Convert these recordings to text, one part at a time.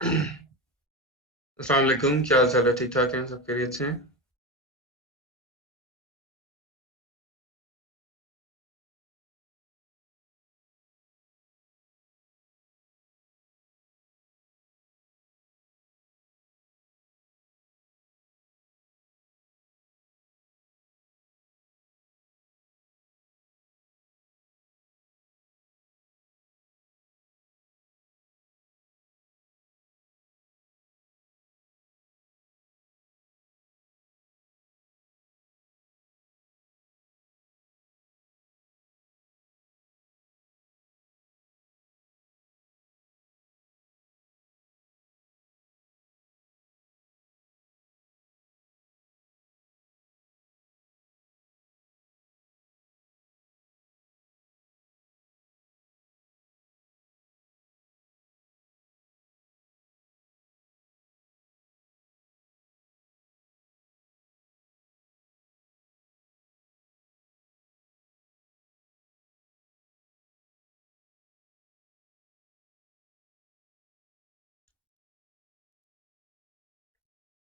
अस्सलाम वालेकुम, क्या हाल चाल है? ठीक ठाक हैं? सब खैरियत से हैं?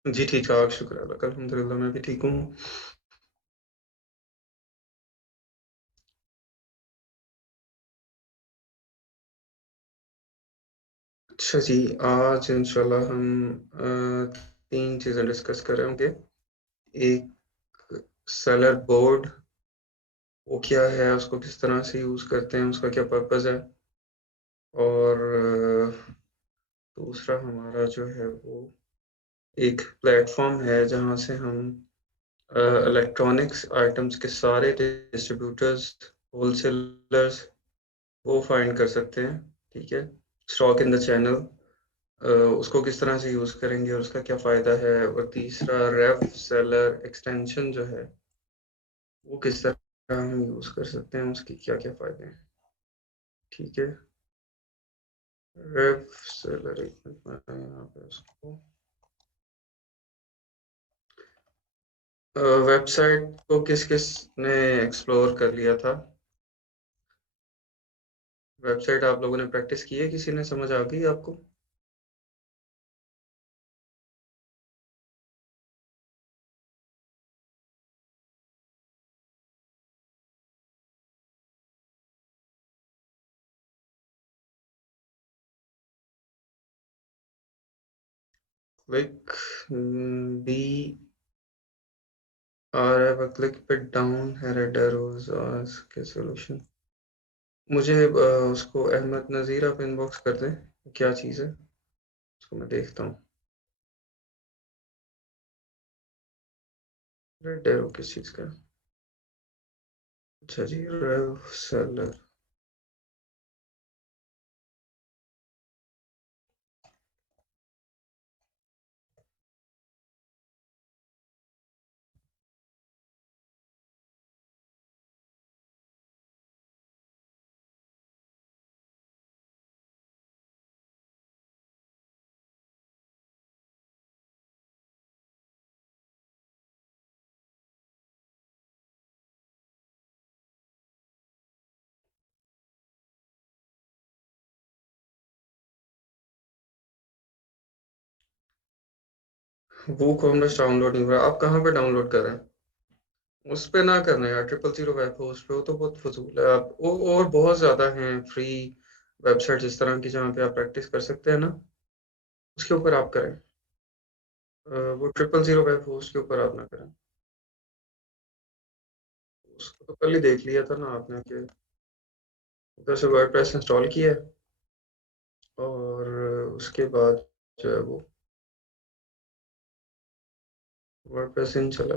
जी ठीक ठाक, शुक्र अल्लाह का, अल्हम्दुलिल्लाह मैं भी ठीक हूँ। अच्छा जी, आज इंशाल्लाह हम तीन चीज़ें डिस्कस कर रहे होंगे। एक सेलर बोर्ड, वो क्या है, उसको किस तरह से यूज़ करते हैं, उसका क्या पर्पज़ है। और दूसरा हमारा जो है वो एक प्लेटफॉर्म है जहाँ से हम इलेक्ट्रॉनिक्स आइटम्स के सारे डिस्ट्रीब्यूटर्स, होलसेलर्स वो फाइंड कर सकते हैं। ठीक है, स्टॉक इन द चैनल, उसको किस तरह से यूज़ करेंगे और उसका क्या फ़ायदा है। और तीसरा रेफ सेलर एक्सटेंशन जो है वो किस तरह हम यूज़ कर सकते हैं, उसके क्या क्या फ़ायदे हैं। ठीक है, रेफ सेलर, एक मिनट में यहाँ पे उसको वेबसाइट को किस किस ने एक्सप्लोर कर लिया था। वेबसाइट आप लोगों ने प्रैक्टिस की है, किसी ने समझ आ गई आपको? क्लिक बी और अब क्लिक पे डाउन हेडर के सॉल्यूशन। मुझे उसको अहमद नज़ीर आप इनबॉक्स कर दें, क्या चीज़ है उसको मैं देखता हूँ। रेड एरो किस चीज़ का है? अच्छा जी, रेव सेलर। वो कॉमर्स डाउनलोड नहीं हो रहा, आप कहाँ पे डाउनलोड कर रहे हैं? उस पे ना करना यार, 000 वेब होस्ट पे, वो तो बहुत फजूल है। आप और बहुत ज़्यादा हैं फ्री वेबसाइट इस तरह की जहाँ पे आप प्रैक्टिस कर सकते हैं ना, उसके ऊपर आप करें। वो 000 वेब होस्ट के ऊपर आप ना करें। उसको तो कल ही देख लिया था ना आपने कि उधर से वर्डप्रेस इंस्टॉल किया है और उसके बाद जो है वो वर्डप्रेस इन चला।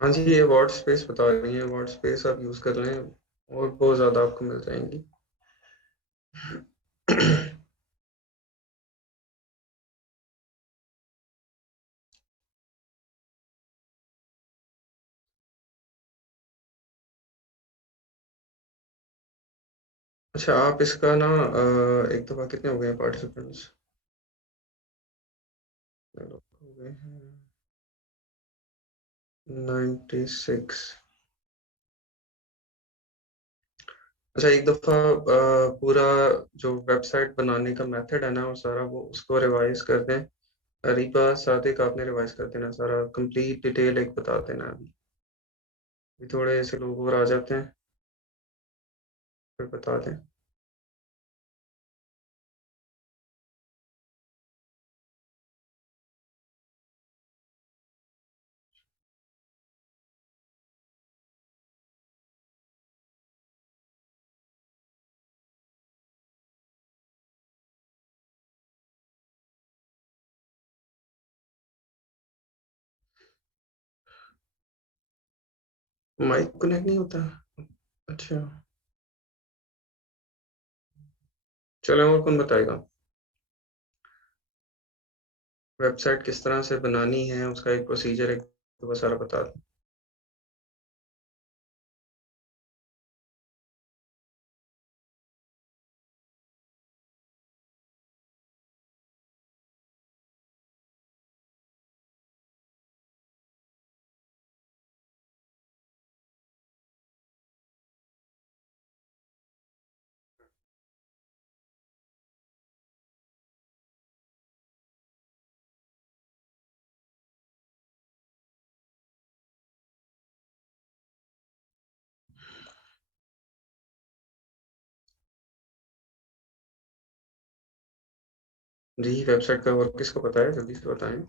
हाँ जी, ये वर्ड स्पेस बता रही हैं, वर्ड स्पेस आप यूज़ कर लें और बहुत ज़्यादा आपको मिल जाएँगी। अच्छा, आप इसका ना एक दफ़ा कितने हो गए हैं पार्टिसिपेंट्स? चलो, हो गए हैं 96। अच्छा, एक दफ़ा पूरा जो वेबसाइट बनाने का मेथड है ना वो सारा वो उसको रिवाइज़ कर दें। अरीबा, सादिक आपने रिवाइज़ कर देना सारा कंप्लीट डिटेल एक बता देना अभी। ये थोड़े ऐसे लोग और आ जाते हैं, फिर बता दें। माइक कनेक्ट नहीं होता? अच्छा, चलें और कौन बताएगा? वेबसाइट किस तरह से बनानी है, उसका एक प्रोसीजर एक तो सारा बता दें। जी, वेबसाइट का वर्क किसको पता है? जल्दी से बताएँ।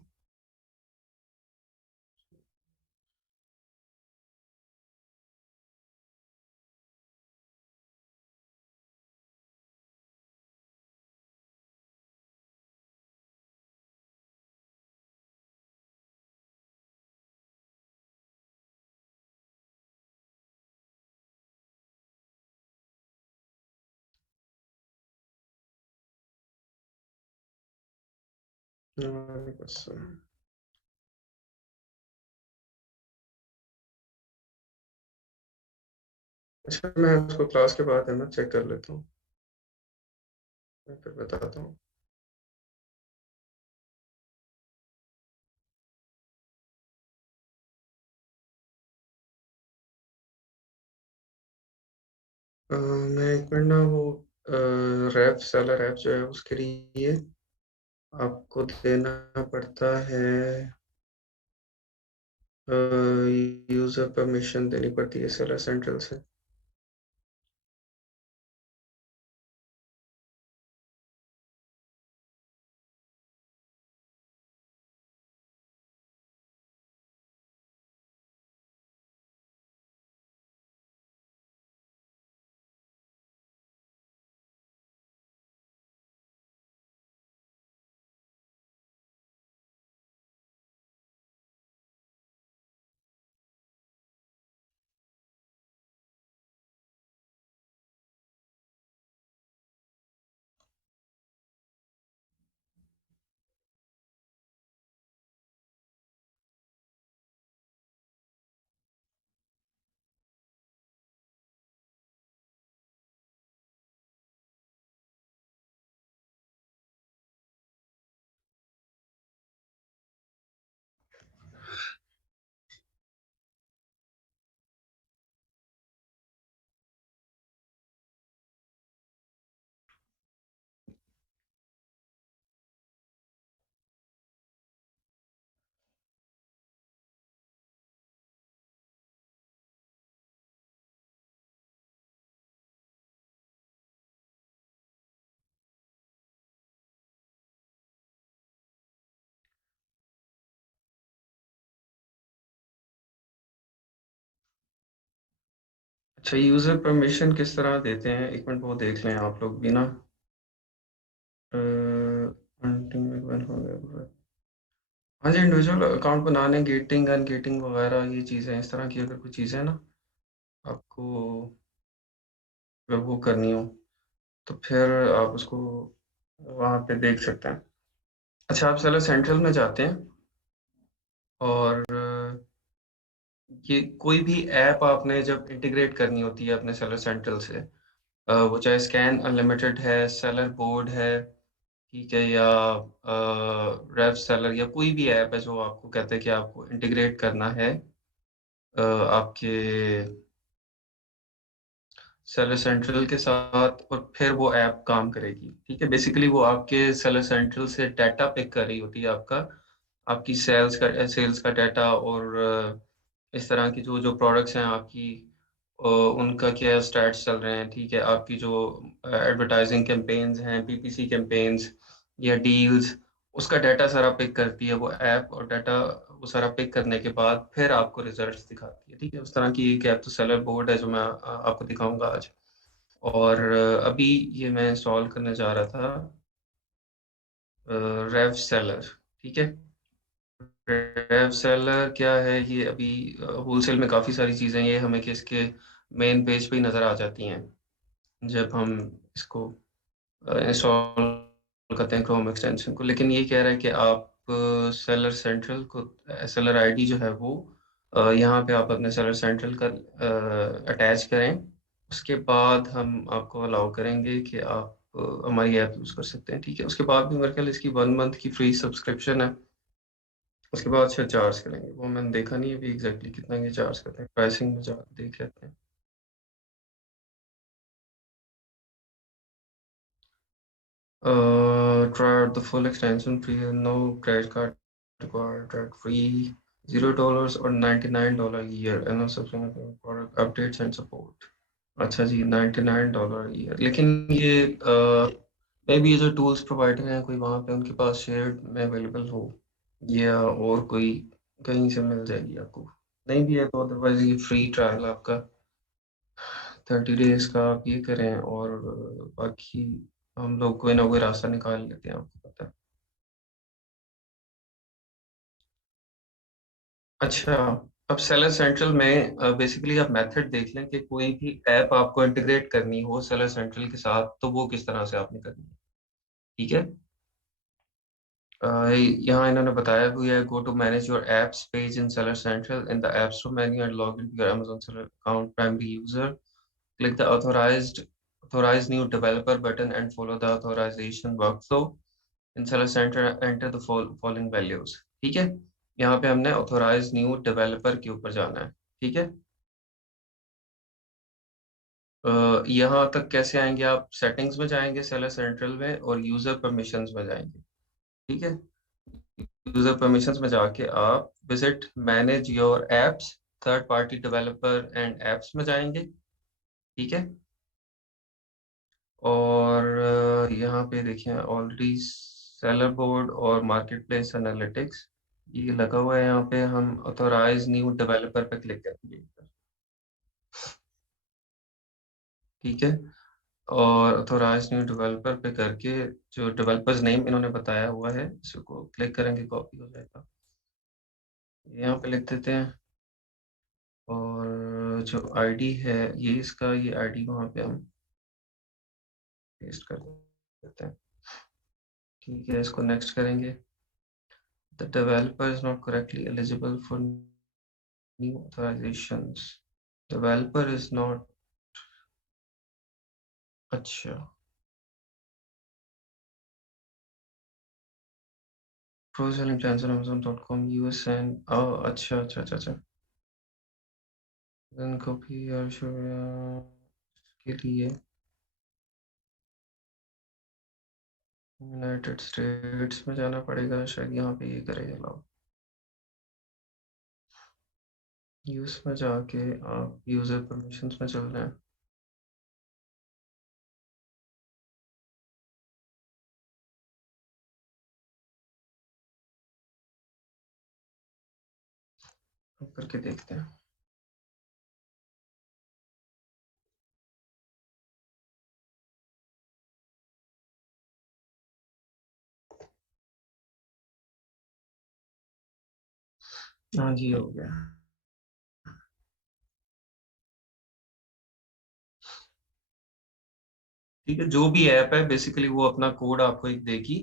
बस अच्छा, मैं उसको क्लास के बाद है ना चेक कर लेता हूँ, मैं फिर बताता हूँ। मैं एक मिनट ना वो रैप सेलर ऐप जो है उसके लिए आपको देना पड़ता है यूज़र परमिशन देनी पड़ती है सेलर सेंट्रल से। अच्छा, यूज़र परमिशन किस तरह देते हैं? एक मिनट वो देख लें आप लोग भी ना। अ, अंटिल में बंद हो गया पूरा। हाँ जी, इंडिविजुअल अकाउंट बनाने, गेटिंग, अनगेटिंग वगैरह ये चीज़ें, इस तरह की अगर कोई चीज़ें हैं ना, आपको अगर वो करनी हो, तो फिर आप उसको वहाँ पे देख सकते हैं। अच्छा, आप सेलर सेंट्रल में जाते हैं और ये कोई भी ऐप आपने जब इंटीग्रेट करनी होती है अपने सेलर सेंट्रल से, वो चाहे स्कैन अनलिमिटेड है, सेलर बोर्ड है, ठीक है, या रेव सेलर या कोई भी ऐप है जो आपको कहते हैं कि आपको इंटीग्रेट करना है आपके सेलर सेंट्रल के साथ, और फिर वो ऐप काम करेगी, ठीक है। बेसिकली वो आपके सेलर सेंट्रल से डाटा पिक कर रही होती है, आपका आपकी सेल्स का डाटा, और इस तरह की जो जो प्रोडक्ट्स हैं आपकी, उनका क्या स्टैट्स चल रहे हैं, ठीक है। आपकी जो एडवर्टाइजिंग कैंपेन्स हैं, पीपीसी कैंपेन्स या डील्स, उसका डाटा सारा पिक करती है वो ऐप, और डाटा वो सारा पिक करने के बाद फिर आपको रिजल्ट्स दिखाती है, ठीक है। उस तरह की एक ऐप तो सेलर बोर्ड है जो मैं आपको दिखाऊंगा आज। और अभी ये मैं इंस्टॉल करने जा रहा था, रेव सेलर, ठीक है। रेव सेलर क्या है, ये अभी होलसेल में काफ़ी सारी चीज़ें ये हमें कि इसके मेन पेज पे ही नज़र आ जाती हैं जब हम इसको इंस्टॉल करते हैं क्रोम एक्सटेंशन को। लेकिन ये कह रहा है कि आप सेलर सेंट्रल को, सेलर आईडी जो है वो यहाँ पे आप अपने सेलर सेंट्रल का अटैच करें। उसके बाद हम आपको अलाउ करेंगे कि आप हमारी ऐप यूज़ कर सकते हैं, ठीक है। उसके बाद भी मेरे ख्याल इसकी 1 मंथ की फ्री सब्सक्रिप्शन है। उसके बाद शायद चार्ज करेंगे, वो मैंने देखा नहीं है अभी एग्जैक्टली कितना ये चार्ज करते हैं, प्राइसिंग में जा देख लेते हैं। Try out the full extension free, no credit card required, debt free, $0 or $99 a year, and no subscription product updates and support। अच्छा जी, $99 ईयर, लेकिन ये मे बी ये जो टूल्स प्रोवाइडर हैं कोई वहाँ पे उनके पास शेयर्ड में अवेलेबल हो, या और कोई कहीं से मिल जाएगी आपको। नहीं भी है तो अदरवाइज ये फ्री ट्रायल आपका 30 डेज का आप ये करें, और बाकी हम लोग कोई ना कोई रास्ता निकाल लेते हैं, आपको पता है। अच्छा, अब सेलर सेंट्रल में बेसिकली आप मेथड देख लें कि कोई भी ऐप आपको इंटीग्रेट करनी हो सेलर सेंट्रल के साथ, तो वो किस तरह से आपने करनी है, ठीक है। यहाँ इन्होंने बताया हुआ है, go to manage your apps page in seller central in the app store menu and log in your Amazon seller account primary user, click the authorized new developer button and follow the authorization workflow in seller centre, enter the following values, ठीक है। यहाँ पे हमने authorise new developer के ऊपर जाना है, ठीक है। यहाँ तक कैसे आएंगे, आप सेटिंग्स में जाएंगे सेलर सेंट्रल में और यूजर परमिशंस में जाएंगे, ठीक है। यूजर परमिशंस में जाके आप visit manage your apps, third party developer and apps में जाएंगे, ठीक है। और यहाँ पे देखिए ऑलरेडी सेलर बोर्ड और मार्केट प्लेस एनालिटिक्स ये लगा हुआ है, यहाँ पे हम ऑथोराइज न्यू डेवलपर पे क्लिक करेंगे, ठीक है। और ऑथोराइज न्यू डेवलपर पे करके जो डेवलपर्स नेम इन्होंने बताया हुआ है इसको क्लिक करेंगे, कॉपी हो जाएगा, यहाँ पे लिख देते हैं। और जो आईडी है ये इसका, ये आईडी वहाँ पे हम पेस्ट कर देते हैं, ठीक है। इसको नेक्स्ट करेंगे। The developer is not correctly eligible for new authorisations, developer is not, अच्छा, pro selling transfer amazon.com US and, अच्छा अच्छा अच्छा अच्छा, देन कॉपी और के लिए यूनाइटेड स्टेट्स में जाना पड़ेगा शायद, यहाँ पे ये करेगा अलाउ। यूएस में जाके आप यूजर परमिशंस में चल रहे हैं, अब करके देखते हैं। हाँ जी, हो गया। ठीक है, जो भी ऐप है बेसिकली वो अपना कोड आपको एक देगी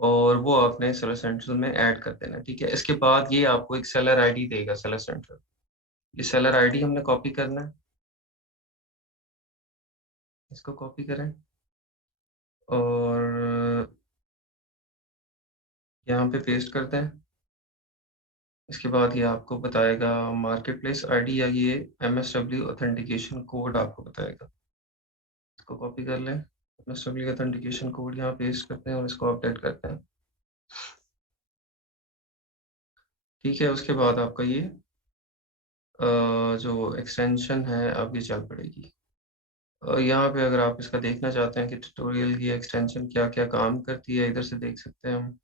और वो आपने सेलर सेंट्रल में ऐड कर देना है, ठीक है? इसके बाद ये आपको एक सेलर आईडी देगा सेलर सेंट्रल। ये सेलर आईडी हमने कॉपी करना है, इसको कॉपी करें और यहाँ पे पेस्ट करते हैं। इसके बाद ये आपको बताएगा मार्केट प्लेस आईडी या ये एमएसडब्ल्यू ऑथेंटिकेशन कोड आपको बताएगा। इसको कॉपी कर लें, एमएसडब्ल्यू ऑथेंटिकेशन कोड यहाँ पेस्ट करते हैं और इसको अपडेट करते हैं। ठीक है, उसके बाद आपका ये जो एक्सटेंशन है अब ये चल पड़ेगी। यहाँ पे अगर आप इसका देखना चाहते हैं कि ट्यूटोरियल की एक्सटेंशन क्या-क्या काम करती है, इधर से देख सकते हैं हम।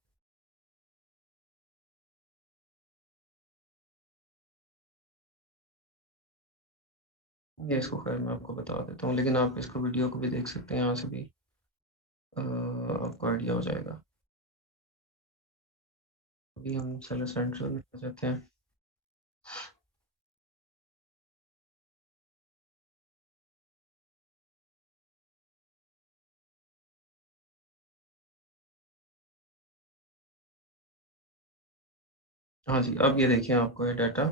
ये इसको खैर मैं आपको बता देता हूँ, लेकिन आप इसको वीडियो को भी देख सकते हैं, यहाँ से भी आपको आइडिया हो जाएगा। अभी हम सेलर सेंट्रल में आ जाते हैं। हाँ जी, अब ये देखिए आपको ये डाटा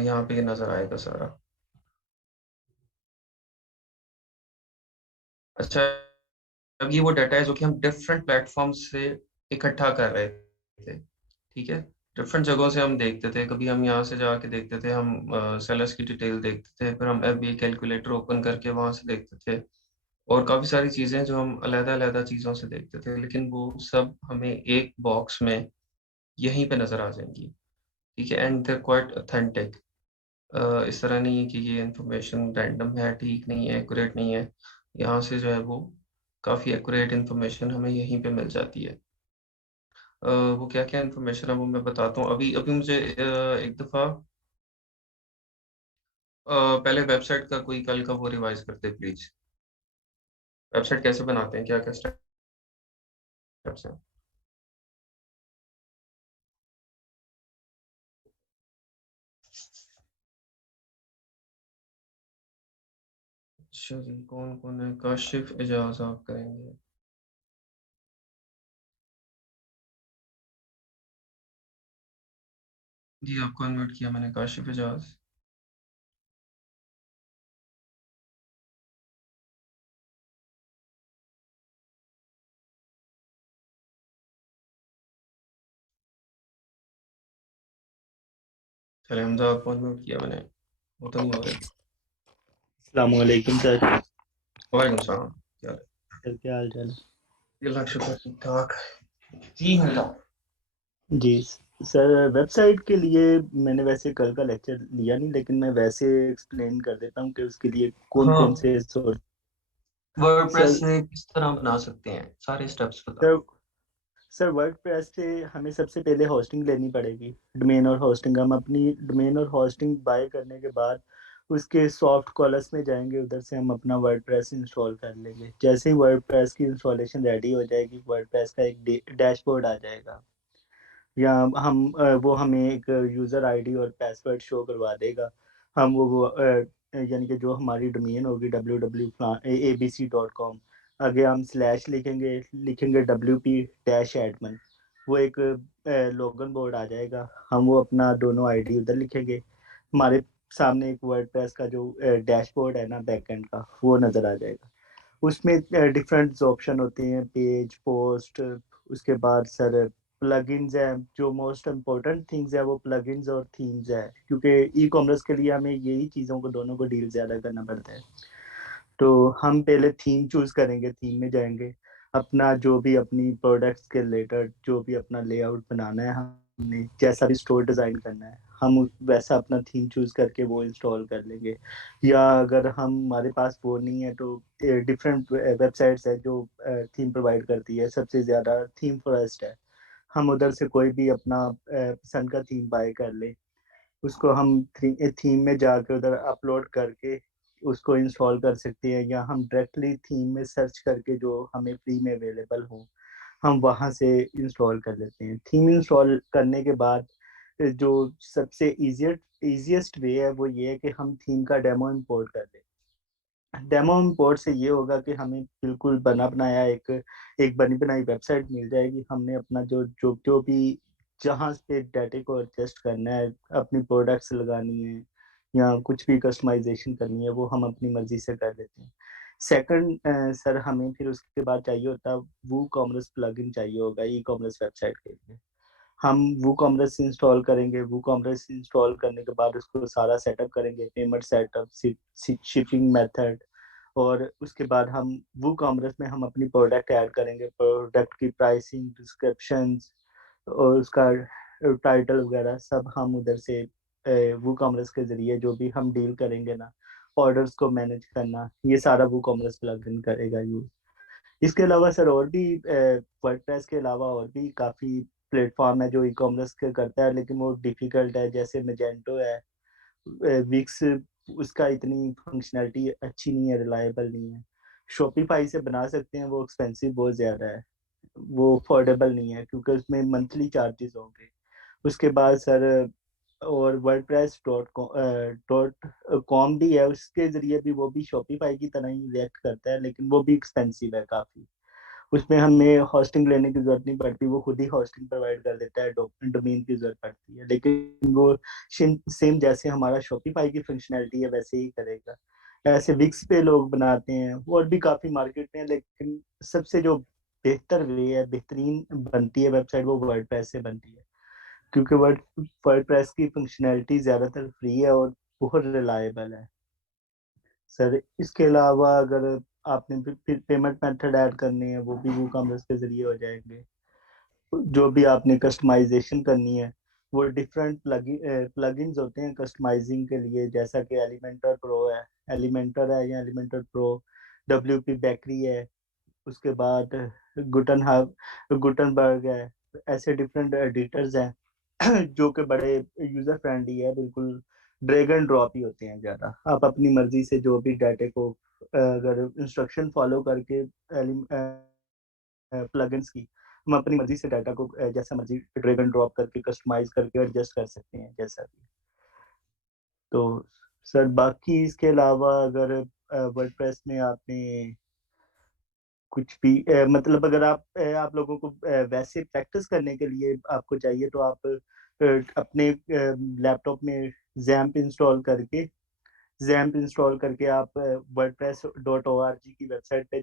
यहाँ पे ये नज़र आएगा सारा। अच्छा, अब ये वो डाटा है जो कि हम डिफरेंट प्लेटफ़ॉर्म्स से इकट्ठा कर रहे थे, ठीक है? डिफरेंट जगहों से हम देखते थे, कभी हम यहाँ से जाके देखते थे, हम सेलर्स की डिटेल देखते थे, फिर हम एफबीए कैलकुलेटर ओपन करके वहाँ से देखते थे और काफ़ी सारी चीज़ें जो हम अलग-अलग चीज़ों से देखते थे, लेकिन वो सब हमें एक बॉक्स में यहीं पे नज़र आ जाएँगी, ठीक है? And they are quite authentic. इस तरह नहीं है कि ये इन्फॉर्मेशन रैंडम है, ठीक नहीं है, एक्यूरेट नहीं है। यहाँ से जो है वो काफ़ी एक्यूरेट इन्फॉर्मेशन हमें यहीं पे मिल जाती है। वो क्या-क्या इन्फॉर्मेशन है वो मैं बताता हूँ। अभी अभी मुझे एक दफ़ा पहले वेबसाइट का कोई कल का वो रिवाइज़ करते प्लीज़। वेबसाइट कैसे बनाते हैं? क्या-क्या स्टेप्स हैं? अच्छा जी, कौन-कौन है? काशिफ़ एजाज़ आप करेंगे। जी, आपको अनम्यूट किया मैंने काशिफ़ एजाज़। चलिए हमज़ा आपको अनम्यूट किया मैंने, वो तो नहीं हो रहा। अस्सलामुअलैकुम सर। वालेकुम सलाम, क्या हाल है? सर क्या हाल चाल है? जी, अल्लाह का शुक्र ठीक-ठाक। जी, हमज़ा। जी सर, वेबसाइट के लिए मैंने वैसे कल का लेक्चर लिया नहीं, लेकिन मैं वैसे एक्सप्लेन कर देता हूँ कि उसके लिए कौन हाँ, कौन से सोर्स। वर्डप्रेस सर से किस तरह बना सकते हैं? सारे स्टेप्स बताओ। सर सर वर्डप्रेस से हमें सबसे पहले होस्टिंग लेनी पड़ेगी। डोमेन और होस्टिंग, हम अपनी डोमेन और होस्टिंग बाय करने के बाद उसके सॉफ्ट कॉलर्स में जाएंगे, उधर से हम अपना वर्डप्रेस इंस्टॉल कर लेंगे। जैसे ही वर्डप्रेस की इंस्टॉलेशन रेडी हो जाएगी, वर्डप्रेस का एक डैशबोर्ड आ जाएगा, या वो हमें एक यूज़र आईडी और पासवर्ड शो करवा देगा। हम यानी कि जो हमारी डोमेन होगी www.abc.com, आगे हम स्लैश लिखेंगे wp-admin, वो एक लॉगिन बोर्ड आ जाएगा। हम वो अपना दोनों आईडी उधर लिखेंगे। हमारे सामने एक वर्डप्रेस का जो डैशबोर्ड है ना बैकएंड का, वो नज़र आ जाएगा। उसमें डिफरेंट ऑप्शन होते हैं, पेज, पोस्ट, उसके बाद सर प्लगइन्स हैं। जो मोस्ट इम्पोर्टेंट थिंग्स है वो प्लगइन्स और थीम्स है, क्योंकि ई कॉमर्स के लिए हमें यही चीज़ों को दोनों को डील ज़्यादा करना पड़ता है। तो हम पहले थीम चूज़ करेंगे, थीम में जाएंगे, अपना जो भी अपनी प्रोडक्ट्स के रिलेटेड जो भी अपना लेआउट बनाना है, हमने जैसा भी स्टोर डिज़ाइन करना है, हम वैसा अपना थीम चूज़ करके वो इंस्टॉल कर लेंगे। या अगर हमारे पास वो नहीं है तो डिफरेंट वेबसाइट्स है जो थीम प्रोवाइड करती है। सबसे ज़्यादा थीम फर्स्ट है, हम उधर से कोई भी अपना पसंद का थीम बाय कर लें, उसको हम थीम में जाकर उधर अपलोड करके उसको इंस्टॉल कर सकते हैं। या हम डायरेक्टली थीम में सर्च करके जो हमें फ्री में अवेलेबल हो, हम वहाँ से इंस्टॉल कर लेते हैं। थीम इंस्टॉल करने के बाद जो सबसे इजीएस्ट वे है वो ये है कि हम थीम का डेमो इंपोर्ट कर दें। डेमो इंपोर्ट से ये होगा कि हमें बिल्कुल बना बनाया एक बनी बनाई वेबसाइट मिल जाएगी। हमने अपना जो जो जो भी जहाँ पे डाटे को एडजस्ट करना है, अपनी प्रोडक्ट्स लगानी है या कुछ भी कस्टमाइजेशन करनी है, वो हम अपनी मर्जी से कर लेते हैं। सेकंड सर, हमें फिर उसके बाद चाहिए होता है वो कॉमर्स प्लगइन चाहिए होगा ई कॉमर्स वेबसाइट के लिए। हम वूकॉमर्स इंस्टॉल करेंगे। वूकॉमर्स इंस्टॉल करने के बाद उसको सारा सेटअप करेंगे, पेमेंट सेटअप, शिपिंग मेथड, और उसके बाद हम वूकॉमर्स में हम अपनी प्रोडक्ट ऐड करेंगे, प्रोडक्ट की प्राइसिंग, डिस्क्रिप्शंस और उसका टाइटल वगैरह सब हम उधर से वूकॉमर्स के जरिए जो भी हम डील करेंगे ना, ऑर्डर्स को मैनेज करना, ये सारा वूकॉमर्स प्लगइन करेगा यूज। इसके अलावा सर और भी वर्डप्रेस के अलावा और भी काफ़ी प्लेटफॉर्म है जो ई कॉमर्स के करता है, लेकिन वो डिफिकल्ट है। जैसे मेजेंटो है, विक्स, उसका इतनी फंक्शनैलिटी अच्छी नहीं है, रिलायबल नहीं है। शॉपिफाई से बना सकते हैं, वो एक्सपेंसिव बहुत ज़्यादा है, वो अफोर्डेबल नहीं है क्योंकि उसमें मंथली चार्जेस होंगे। उसके बाद सर और वर्डप्रेस डॉट कॉम भी है, उसके ज़रिए भी वो भी शॉपिफाई की तरह ही रिएक्ट करता है, लेकिन वो भी एक्सपेंसिव है काफ़ी। उसमें हमें होस्टिंग लेने की जरूरत नहीं पड़ती, वो खुद ही होस्टिंग प्रोवाइड कर देता है, डोमेन की जरूरत पड़ती है, लेकिन वो सेम जैसे हमारा शॉपिफाई की फंक्शनैलिटी है वैसे ही करेगा। ऐसे विक्स पे लोग बनाते हैं, और भी काफी मार्केट में, लेकिन सबसे जो बेहतर वे है, बेहतरीन बनती है वेबसाइट, वो वर्डप्रेस से बनती है, क्योंकि वर्डप्रेस की फंक्शनैलिटी ज्यादातर फ्री है और बहुत रिलायबल है। सर इसके अलावा अगर आपने फिर पेमेंट मेथड ऐड करने हैं, वो भी वो कॉमर्स के जरिए हो जाएंगे। जो भी आपने कस्टमाइजेशन करनी है, वो डिफरेंट प्लगइन्स होते हैं कस्टमाइजिंग के लिए, जैसा कि एलिमेंटर प्रो है, एलिमेंटर है या एलिमेंटर प्रो, डब्ल्यूपी बेकरी है, उसके बाद गुटन हब, गुटनबर्ग है। ऐसे डिफरेंट एडिटर्स हैं जो कि बड़े यूजर फ्रेंडली है, बिल्कुल ड्रैग एंड ड्रॉप ही होते हैं ज़्यादा। आप अपनी मर्जी से जो भी डाटे को अगर इंस्ट्रक्शन फॉलो करके प्लगइन्स की, हम अपनी मर्जी से डाटा को जैसा मर्जी ड्रैग एंड ड्रॉप करके कस्टमाइज करके एडजस्ट कर सकते हैं जैसा भी। तो सर बाकी इसके अलावा अगर वर्डप्रेस में आपने कुछ भी मतलब अगर आप लोगों को वैसे प्रैक्टिस करने के लिए आपको चाहिए, तो आप अपने लैपटॉप में जैम्प इंस्टॉल करके आप wordpress.org की वेबसाइट पे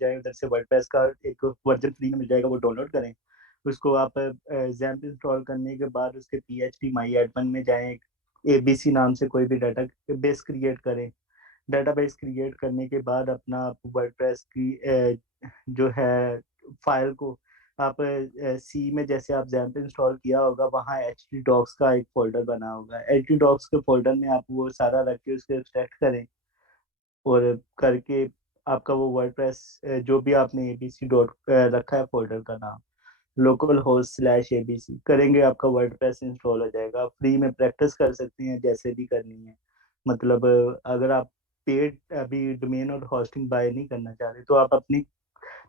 जाएं, उधर से वर्डप्रेस का एक वर्जन फ्री में मिल जाएगा, वो डाउनलोड करें। उसको आप जैम्प इंस्टॉल करने के बाद उसके PHP माई एडमिन में जाएं, ABC नाम से कोई भी डाटा बेस क्रिएट करें। डेटाबेस क्रिएट करने के बाद अपना वर्डप्रेस की जो है फाइल को आप सी में, जैसे आप जैम्प इंस्टॉल किया होगा, वहाँ htdocs का एक फोल्डर बना होगा, htdocs के फोल्डर में आप वो सारा रख के उसको एक्सट्रैक्ट करें, और करके आपका वो वर्डप्रेस जो भी आपने एबीसी डॉट रखा है फोल्डर का नाम, लोकल होस्ट स्लैश एबीसी करेंगे, आपका वर्डप्रेस इंस्टॉल हो जाएगा। फ्री में प्रैक्टिस कर सकते हैं जैसे भी करनी है। मतलब अगर आप पेड अभी डोमेन और होस्टिंग बाय नहीं करना चाह रहे, तो आप अपनी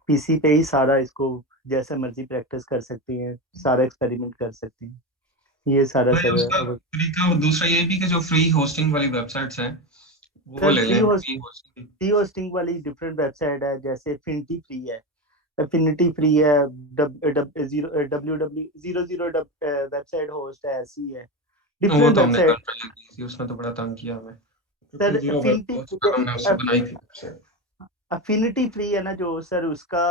PC पे ही सारा इसको जैसे मर्जी प्रैक्टिस कर सकते हैं, सारा एक्सपेरिमेंट कर सकते हैं। ये सारा भाई सर उसका तरीका दूसरा ये भी कि जो फ्री होस्टिंग वाली वेबसाइट्स हैं वो सर ले फ्री लें, फ्री होस्टिंग। होस्टिंग वाली डिफरेंट वेबसाइट है, जैसे फिनिटी फ्री है, एफिनिटी फ्री है, डब्ल्यू वेबसाइट होस्ट है, ऐसी है वो डिफरेंट तो हमने वेबसाइट। कंट्रोल की थी, उसमें तो बड़ा तंग किया हमें, sir triple zero web affinity host पर हमने उससे बनाई थी वेबसाइट। अफिनिटी फ्री है ना जो सर, उसका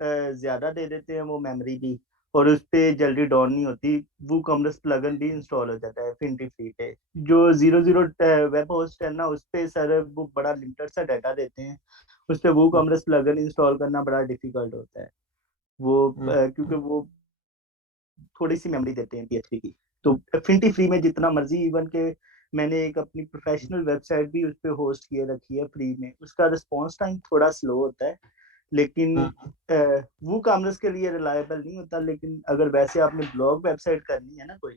ज्यादा दे देते हैं वो मेमोरी भी, और उस पे जल्दी डाउन नहीं होती। वो कॉमर्स प्लगइन भी इंस्टॉल हो जाता है अफिनिटी फ्री पे। जो 00 वेब होस्ट है ना, उस पे सर वो बड़ा लिमिटेड सा डाटा देते हैं, उस पे वो कॉमर्स प्लगइन इंस्टॉल करना बड़ा डिफिकल्ट होता है। वो क्योंकि वो थोड़ी सी मेमोरी देते हैं PHP की। तो एफिनिटी फ्री में जितना मर्जी, इवन के मैंने एक अपनी प्रोफेशनल वेबसाइट भी उस पर होस्ट किए रखी है फ्री में, उसका रिस्पॉन्स टाइम थोड़ा स्लो होता है, लेकिन वो कॉमर्स के लिए रिलायबल नहीं होता। लेकिन अगर वैसे आपने ब्लॉग वेबसाइट करनी है ना कोई,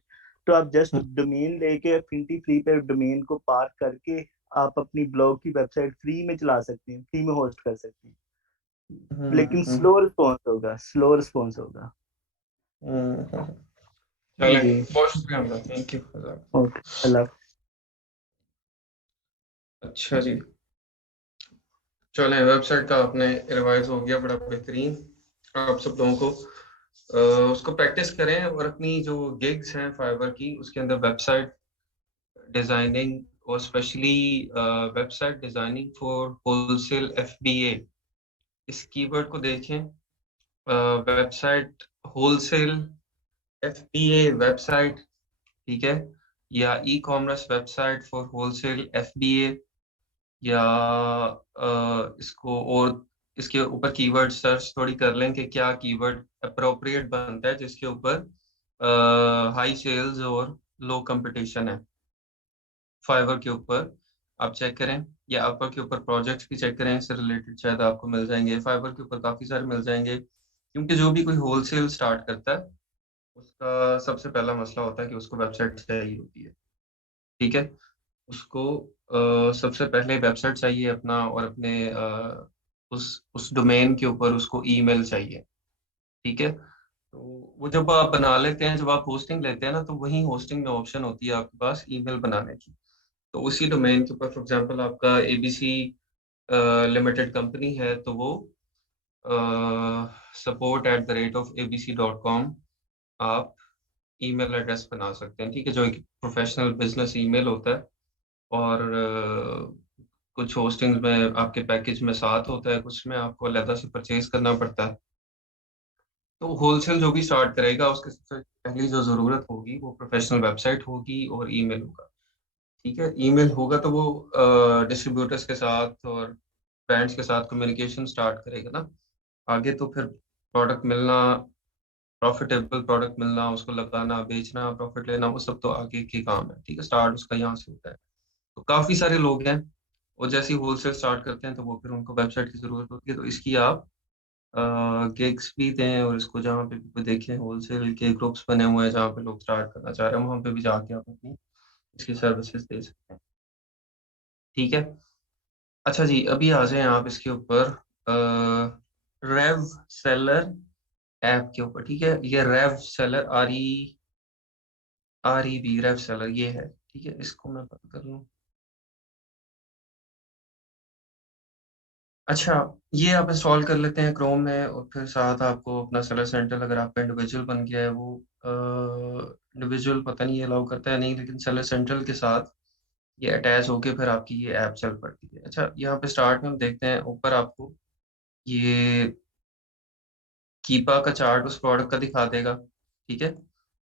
तो आप जस्ट डोमेन लेके एफिनिटी फ्री पे डोमेन को पार्क करके आप अपनी ब्लॉग की वेबसाइट फ्री में चला सकते हैं, फ्री में होस्ट कर सकते हैं, लेकिन स्लो रिस्पॉन्स होगा, स्लो रिस्पॉन्स होगा। चलें, जी बहुत शुक्रिया हमजा, थैंक यू। ओके अल्लाह। अच्छा जी, चलें, वेबसाइट का आपने रिवाइज हो गया, बड़ा बेहतरीन। आप सब लोगों को उसको प्रैक्टिस करें और अपनी जो गिग्स हैं फाइवर की, उसके अंदर वेबसाइट डिजाइनिंग और specially website designing for wholesale FBA, इस कीवर्ड को देखें। वेबसाइट होलसेल एफबीए वेबसाइट, ठीक है, या e commerce website for wholesale FBA, या इसको और इसके ऊपर कीवर्ड सर्च थोड़ी कर लें कि क्या कीवर्ड अप्रोप्रिएट बनता है जिसके ऊपर हाई सेल्स और लो कंपटीशन है। फाइवर के ऊपर आप चेक करें, या अपवर के ऊपर प्रोजेक्ट्स भी चेक करें, इससे रिलेटेड शायद आपको मिल जाएंगे। फाइवर के ऊपर काफ़ी सारे मिल जाएंगे, क्योंकि जो भी कोई होलसेल स्टार्ट करता है उसका सबसे पहला मसला होता है कि उसको वेबसाइट चाहिए होती है, ठीक है। उसको सबसे पहले वेबसाइट चाहिए अपना, और अपने उस डोमेन के ऊपर उसको ईमेल चाहिए, ठीक है। तो वो जब आप बना लेते हैं, जब आप होस्टिंग लेते हैं ना, तो वही होस्टिंग में ऑप्शन होती है आपके पास ईमेल बनाने की। तो उसी डोमेन के ऊपर फॉर एग्जांपल आपका एबीसी लिमिटेड कंपनी है, तो वो support@abc.com आप ईमेल एड्रेस बना सकते हैं, ठीक है, जो एक प्रोफेशनल बिजनेस ईमेल होता है। और कुछ होस्टिंग में आपके पैकेज में साथ होता है, कुछ में आपको अलग से परचेज करना पड़ता है। तो होलसेल जो भी स्टार्ट करेगा, उसके सबसे पहली जो ज़रूरत होगी वो प्रोफेशनल वेबसाइट होगी और ईमेल होगा, ठीक है। ईमेल होगा तो वो डिस्ट्रीब्यूटर्स के साथ और ब्रांड्स के साथ कम्युनिकेशन स्टार्ट करेगा ना। आगे तो फिर प्रोडक्ट मिलना, प्रॉफिटेबल प्रोडक्ट मिलना, उसको लगाना, बेचना, प्रॉफिट लेना, वो सब तो आगे के काम है, ठीक है। स्टार्ट उसका यहाँ से होता है। तो काफ़ी सारे लोग हैं, और जैसे ही होलसेल स्टार्ट करते हैं तो वो फिर उनको वेबसाइट की ज़रूरत होती है। तो इसकी आप गिग्स भी दें, और इसको जहाँ पे भी देखें होलसेल के ग्रुप्स बने हुए हैं जहाँ पे लोग स्टार्ट करना चाह रहे हैं, वहाँ पे भी जाके आप अपनी इसकी सर्विसेज दे सकते हैं, ठीक है। अच्छा जी, अभी आ जाएं आप इसके ऊपर रेव सेलर ऐप के ऊपर, ठीक है। ये रेव सेलर REV रेव सेलर ये है, ठीक है। इसको मैं बंद कर लूँ। अच्छा, ये आप इंस्टॉल कर लेते हैं क्रोम में, और फिर साथ आपको अपना सेलर सेंटर, अगर आपका इंडिविजुअल बन गया है, वो इंडिविजुअल पता नहीं ये अलाउ करता है नहीं, लेकिन सेलर सेंट्रल के साथ ये अटैच होके फिर आपकी ये ऐप चल पड़ती है। अच्छा, यहाँ पे स्टार्ट में हम देखते हैं ऊपर आपको ये कीपा का चार्ट उस प्रोडक्ट का दिखा देगा, ठीक है।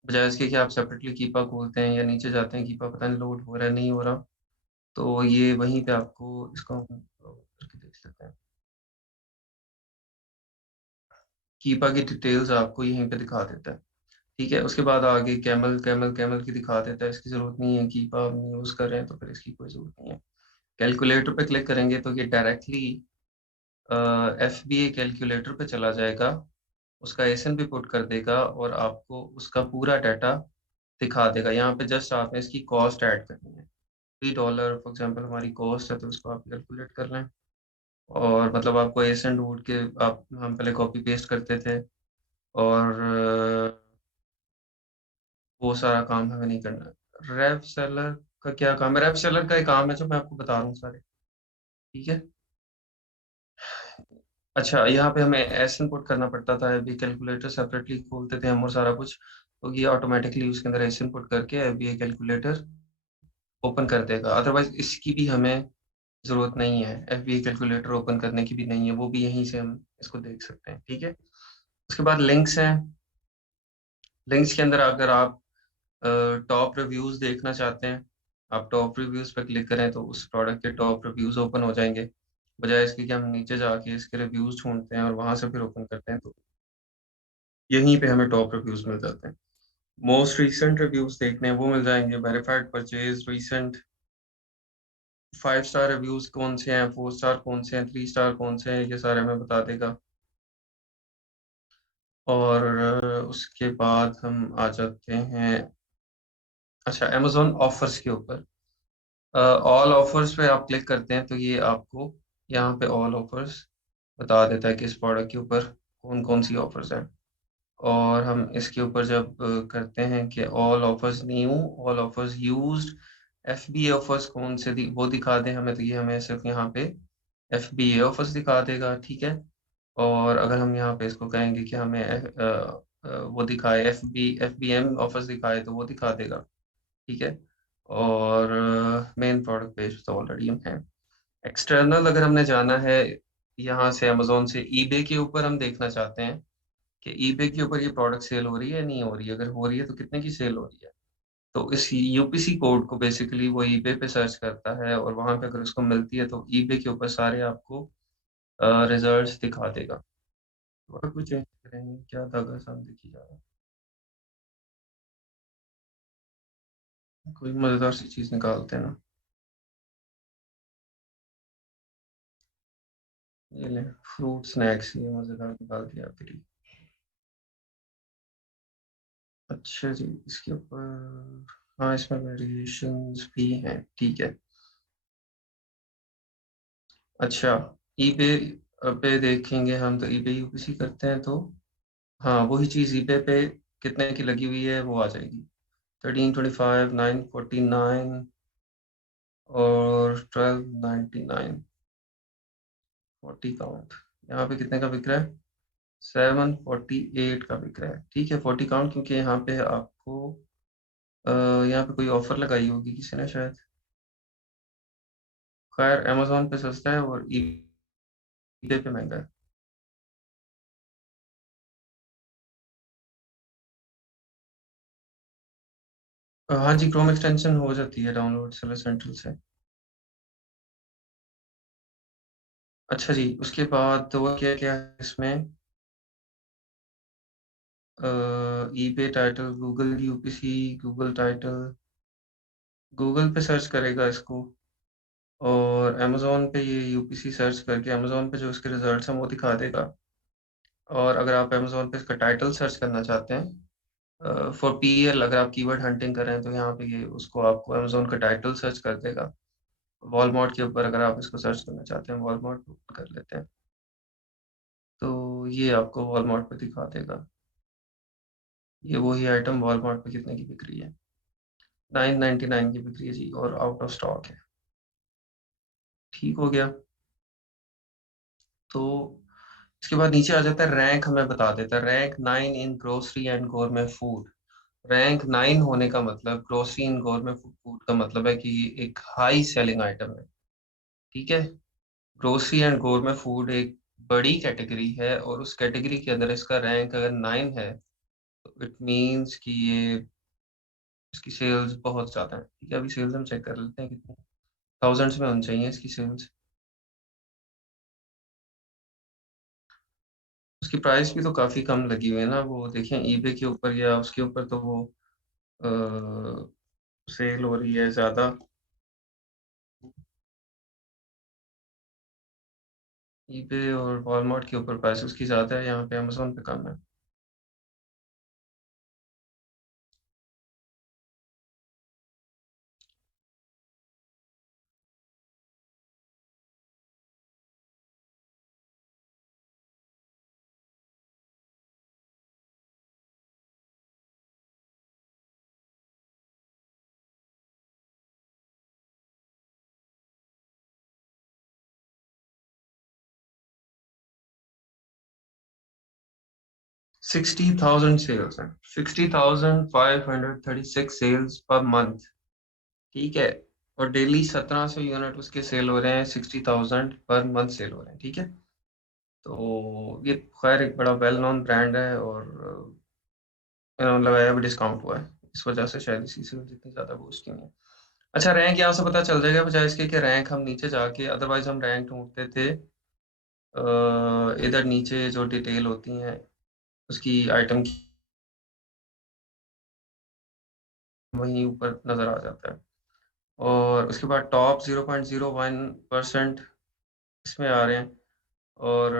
बजाय इसके कि आप सेपरेटली कीपा खोलते हैं या नीचे जाते हैं, कीपा पता नहीं लोड हो रहा है नहीं हो रहा, तो ये वहीं पे आपको इसको हम करके देख लेते हैं। कीपा की डिटेल्स आपको यहीं पे दिखा देता है, ठीक है। उसके बाद आगे कैमल कैमल कैमल की दिखा देता है, इसकी जरूरत नहीं है, कीपा हम यूज कर रहे हैं तो फिर इसकी कोई जरूरत नहीं है। कैलकुलेटर पे क्लिक करेंगे तो ये डायरेक्टली FBA कैलकुलेटर पे चला जाएगा, उसका एसन भी पुट कर देगा, और आपको उसका पूरा डाटा दिखा देगा। यहाँ पे जस्ट आपने इसकी कॉस्ट ऐड करनी है। $3 फॉर एग्जांपल हमारी कॉस्ट है, तो इसको आप कैलकुलेट कर लें। और मतलब आपको एसन ढूंढ के आप हम पहले कॉपी पेस्ट करते थे, और वो सारा काम हमें नहीं करना है। रेव सेलर का क्या काम है? रेव सेलर का एक काम है जो मैं आपको बता रहा हूँ सारे, ठीक है। अच्छा, यहाँ पे हमें एस इनपुट करना पड़ता था, अभी कैलकुलेटर सेपरेटली खोलते थे हम और सारा कुछ, तो ये ऑटोमेटिकली उसके अंदर एस इनपुट करके अभी ये कैलकुलेटर ओपन कर देगा। अदरवाइज इसकी भी हमें ज़रूरत नहीं है, FBA कैलकुलेटर ओपन करने की भी नहीं है, वो भी यहीं से हम इसको देख सकते हैं, ठीक है। उसके बाद लिंक्स हैं। लिंक्स के अंदर अगर आप टॉप रिव्यूज़ देखना चाहते हैं, आप टॉप रिव्यूज़ पे क्लिक करें तो उस प्रोडक्ट के टॉप रिव्यूज़ ओपन हो जाएंगे, बजाय इसके कि हम नीचे जाके इसके रिव्यूज़ ढूंढते हैं और वहां से फिर ओपन करते हैं। तो यहीं पे हमें टॉप रिव्यूज़ मिल जाते हैं। मोस्ट रीसेंट रिव्यूज़ देखने हैं, वो मिल जाएंगे। Verified purchase, recent 5 star reviews कौन से हैं, 4 स्टार कौन से हैं, 3 स्टार कौन से हैं, ये सारे हमें बता देगा। और उसके बाद हम आ जाते हैं, अच्छा, अमेजोन ऑफर्स के ऊपर। ऑल ऑफर्स पे आप क्लिक करते हैं तो ये आपको यहाँ पे ऑल ऑफर्स बता देता है कि इस प्रोडक्ट के ऊपर कौन कौन सी ऑफर्स हैं। और हम इसके ऊपर जब करते हैं कि all offers new, all offers used, FBA offers कौन से वो दिखा दें हमें, तो ये हमें सिर्फ यहाँ पे एफबीए ऑफर्स दिखा देगा, ठीक है। और अगर हम यहाँ पे इसको कहेंगे कि हमें वो दिखाए एफबीएम ऑफर्स दिखाए, तो वो दिखा देगा, ठीक है। और मेन प्रोडक्ट पेज तो ऑलरेडी हम हैं। एक्सटर्नल अगर हमने जाना है यहाँ से अमेजोन से ईबे के ऊपर, हम देखना चाहते हैं कि ईबे के ऊपर ये प्रोडक्ट सेल हो रही है या नहीं हो रही है, अगर हो रही है तो कितने की सेल हो रही है। तो इस यूपीसी कोड को बेसिकली वो ईबे पे सर्च करता है, और वहां पे अगर उसको मिलती है तो ईबे के ऊपर सारे आपको रिजल्ट्स दिखा देगा। थोड़ा कुछ चेंज करेंगे क्या था, अगर हम देखी जा रहा है कोई मजेदार सी चीज निकालते हैं ना। ये ले, फ्रूट स्नैक्स, ये मजेदार निकाल दिया फिर। अच्छा जी, इसके ऊपर हाँ, इसमें वेरिएशंस भी हैं, ठीक है। अच्छा, ईबे पे देखेंगे हम, तो ईबे यूपीसी करते हैं तो हाँ, वही चीज़ ईबे पे कितने की लगी हुई है वो आ जाएगी। 1325, 949 और 1299, 40 काउंट। यहाँ पे कितने का बिक रहा है? 748 का बिक रहा है, ठीक है। 40 काउंट, क्योंकि यहाँ पे आपको अ, यहाँ पे कोई ऑफर लगाई होगी किसी ने शायद। खैर, अमेजोन पे सस्ता है और ईबे पे महंगा है। हाँ जी, क्रोम एक्सटेंशन हो जाती है डाउनलोड सेलर सेंट्रल से। अच्छा जी, उसके बाद तो वो क्या क्या है इसमें, eBay title, Google UPC, Google title, Google पे सर्च करेगा इसको, और अमेजोन पे ये यूपीसी सर्च करके अमेजोन पे जो इसके रिजल्ट्स हैं वो दिखा देगा। और अगर आप अमेजोन पे इसका टाइटल सर्च करना चाहते हैं फॉर पीएल, अगर आप कीवर्ड हंटिंग कर रहे हैं, तो यहाँ पे ये उसको आपको अमेजोन का टाइटल सर्च कर देगा। वॉलमार्ट के ऊपर अगर आप इसको सर्च करना चाहते हैं, वॉलमार्ट कर लेते हैं, तो ये आपको वॉलमार्ट पे दिखा देगा। ये वही आइटम वॉलमार्ट पे कितने की बिक रही है, 999 की बिक रही है जी, और आउट ऑफ स्टॉक है। ठीक हो गया। तो इसके बाद नीचे आ जाता है रैंक, हमें बता देता है rank 9 in grocery and गोरमे food. Rank 9 होने का मतलब, ग्रोसरी एंड गोरमे फूड का मतलब है कि ये एक हाई सेलिंग आइटम है, ठीक है। ग्रोसरी एंड गोरमे फूड एक बड़ी कैटेगरी है, और उस कैटेगरी के अंदर इसका रैंक अगर 9 है, तो इट मीन्स कि ये इसकी सेल्स बहुत ज़्यादा है, ठीक है। अभी सेल्स हम चेक कर लेते हैं कितनी, थाउजेंड्स में होनी चाहिए इसकी सेल्स। उसकी प्राइस भी तो काफ़ी कम लगी हुई है ना, वो देखें ईबे के ऊपर या उसके ऊपर तो वो सेल हो रही है ज़्यादा। ईबे और वॉलमार्ट के ऊपर प्राइस उसकी ज़्यादा है, यहाँ पे अमेजोन पे कम है। 60,000 सेल्स हैं, 60,536 सेल्स पर मंथ, ठीक है। और डेली 1700 यूनिट उसके सेल हो रहे हैं, 60,000 पर मंथ सेल हो रहे हैं, ठीक है। तो ये खैर एक बड़ा वेल नोन ब्रांड है, और इन्होंने लगाया भी डिस्काउंट हुआ है, इस वजह से शायद इसी से जितनी ज़्यादा बूस्ट नहीं है। अच्छा, रैंक यहाँ से पता चल जाएगा, बजाय इसके कि रैंक हम नीचे जाके, अदरवाइज हम रैंक ढूंढते थे इधर नीचे जो डिटेल होती हैं उसकी आइटम की, वहीं ऊपर नज़र आ जाता है। और उसके बाद टॉप 0.01% इसमें आ रहे हैं, और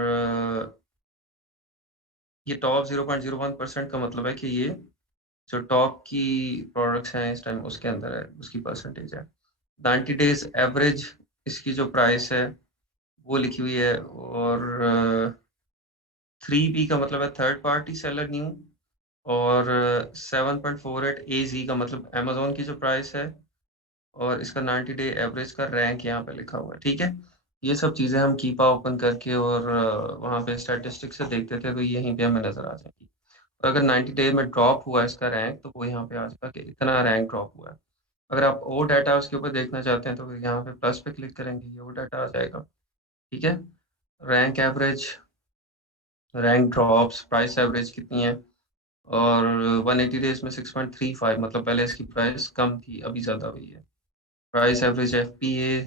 ये टॉप 0.01% का मतलब है कि ये जो टॉप की प्रोडक्ट्स हैं इस टाइम उसके अंदर है, उसकी परसेंटेज है। 90 डेज एवरेज इसकी जो प्राइस है वो लिखी हुई है, और 3P का मतलब है थर्ड पार्टी सेलर न्यू, और 7.48 AZ का मतलब अमेज़न की जो प्राइस है, और इसका 90 डे एवरेज का रैंक यहाँ पे लिखा हुआ है, ठीक है? ये सब चीज़ें हम कीपा ओपन करके और वहाँ पे स्टैटिस्टिक्स से देखते थे, तो यहीं पे हमें नज़र आ जाएगी। और अगर 90 डे में ड्रॉप हुआ इसका रैंक, तो वो यहाँ पे आ जाएगा कि इतना रैंक ड्रॉप हुआ है। अगर आप और डाटा उसके ऊपर देखना चाहते हैं, तो फिर यहाँ पे प्लस पे क्लिक करेंगे, ये वो डाटा आ जाएगा, ठीक है? Rank average, rank drops, price average कितनी है, और 180 डेज़ में 6.35, मतलब पहले इसकी प्राइस कम थी, अभी ज़्यादा हुई है। प्राइस एवरेज एफपीए,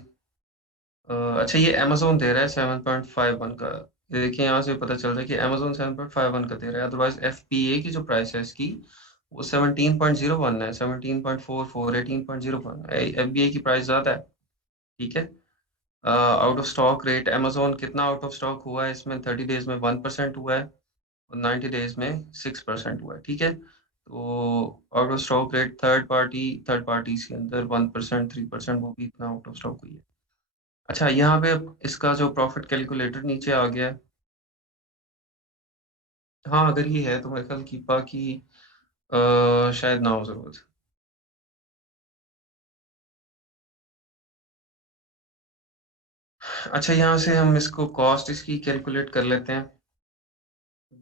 अच्छा ये अमेज़न दे रहा है 7.51 का। ये देखिए यहाँ से पता चल रहा है कि अमेज़न 7.51 का दे रहा है, अदरवाइज़ एफपीए की जो प्राइस है इसकी, वो 17.01 है, 17.44, 18.01 है। एफबीए की प्राइस ज़्यादा है, ठीक है? Out of stock rate, Amazon कितना आउट ऑफ स्टॉक हुआ है इसमें, 30 डेज़ में 1% हुआ है, और 90 डेज़ में 6% हुआ है, ठीक है? तो out of stock rate third parties के अंदर 1%, 3%, वो भी इतना आउट ऑफ स्टॉक हुई है। अच्छा, यहाँ पे अब इसका जो प्रॉफिट कैलकुलेटर नीचे आ गया है। हाँ, अगर ये है तो मेरे ख्याल कीपा की शायद ना हो ज़रूरत। अच्छा, यहाँ से हम इसको कॉस्ट इसकी कैलकुलेट कर लेते हैं।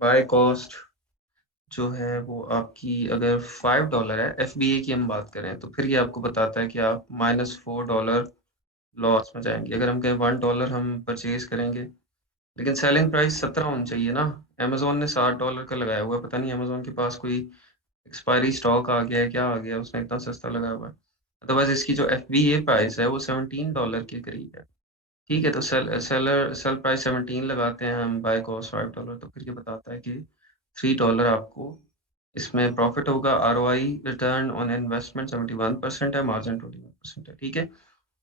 बाय कॉस्ट जो है वो आपकी अगर $5 है, एफबीए की हम बात करें, तो फिर ये आपको बताता है कि आप -$4 लॉस में जाएँगे। अगर हम कहें $1 हम परचेज़ करेंगे, लेकिन सेलिंग प्राइस 17 होनी चाहिए ना। अमेज़न ने $60 का लगाया हुआ है, पता नहीं अमेज़न के पास कोई एक्सपायरी स्टॉक आ गया है, क्या आ गया है, उसने इतना सस्ता लगाया हुआ है। अदरवाइज़ इसकी जो एफबीए प्राइस है वो $17 के करीब है। ठीक है, तो सेल प्राइस 17 लगाते हैं हम, बाय कॉस्ट $5, तो फिर ये बताता है कि $3 आपको इसमें प्रॉफ़िट होगा। आरओआई, रिटर्न ऑन इन्वेस्टमेंट 71% है, मार्जिन 21% है, ठीक है?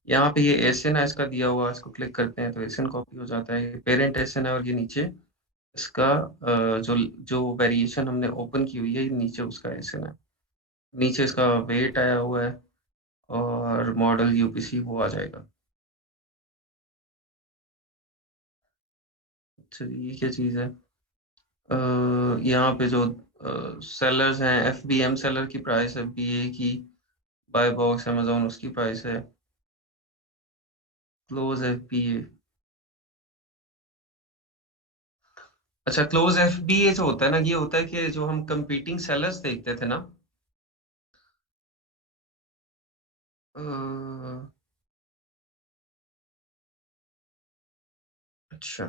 यहाँ पे ये एसएन है इसका दिया हुआ, इसको क्लिक करते हैं तो एसएन कॉपी हो जाता है। ये पेरेंट एसएन है, और ये नीचे इसका जो जो वेरिएशन हमने ओपन की हुई है, ये नीचे उसका एसएन है। नीचे इसका वेट आया हुआ है, और मॉडल यूपीसी वो आ जाएगा। अच्छा, ये क्या चीज़ है? यहाँ पे जो सेलर्स हैं, एफबीएम सेलर की प्राइस है, बीए की, बाय बॉक्स अमेज़न उसकी प्राइस है, क्लोज एफबीए। अच्छा, क्लोज एफबीए जो होता है ना, ये होता है कि जो हम कंपीटिंग सेलर्स देखते थे ना, अ, अच्छा,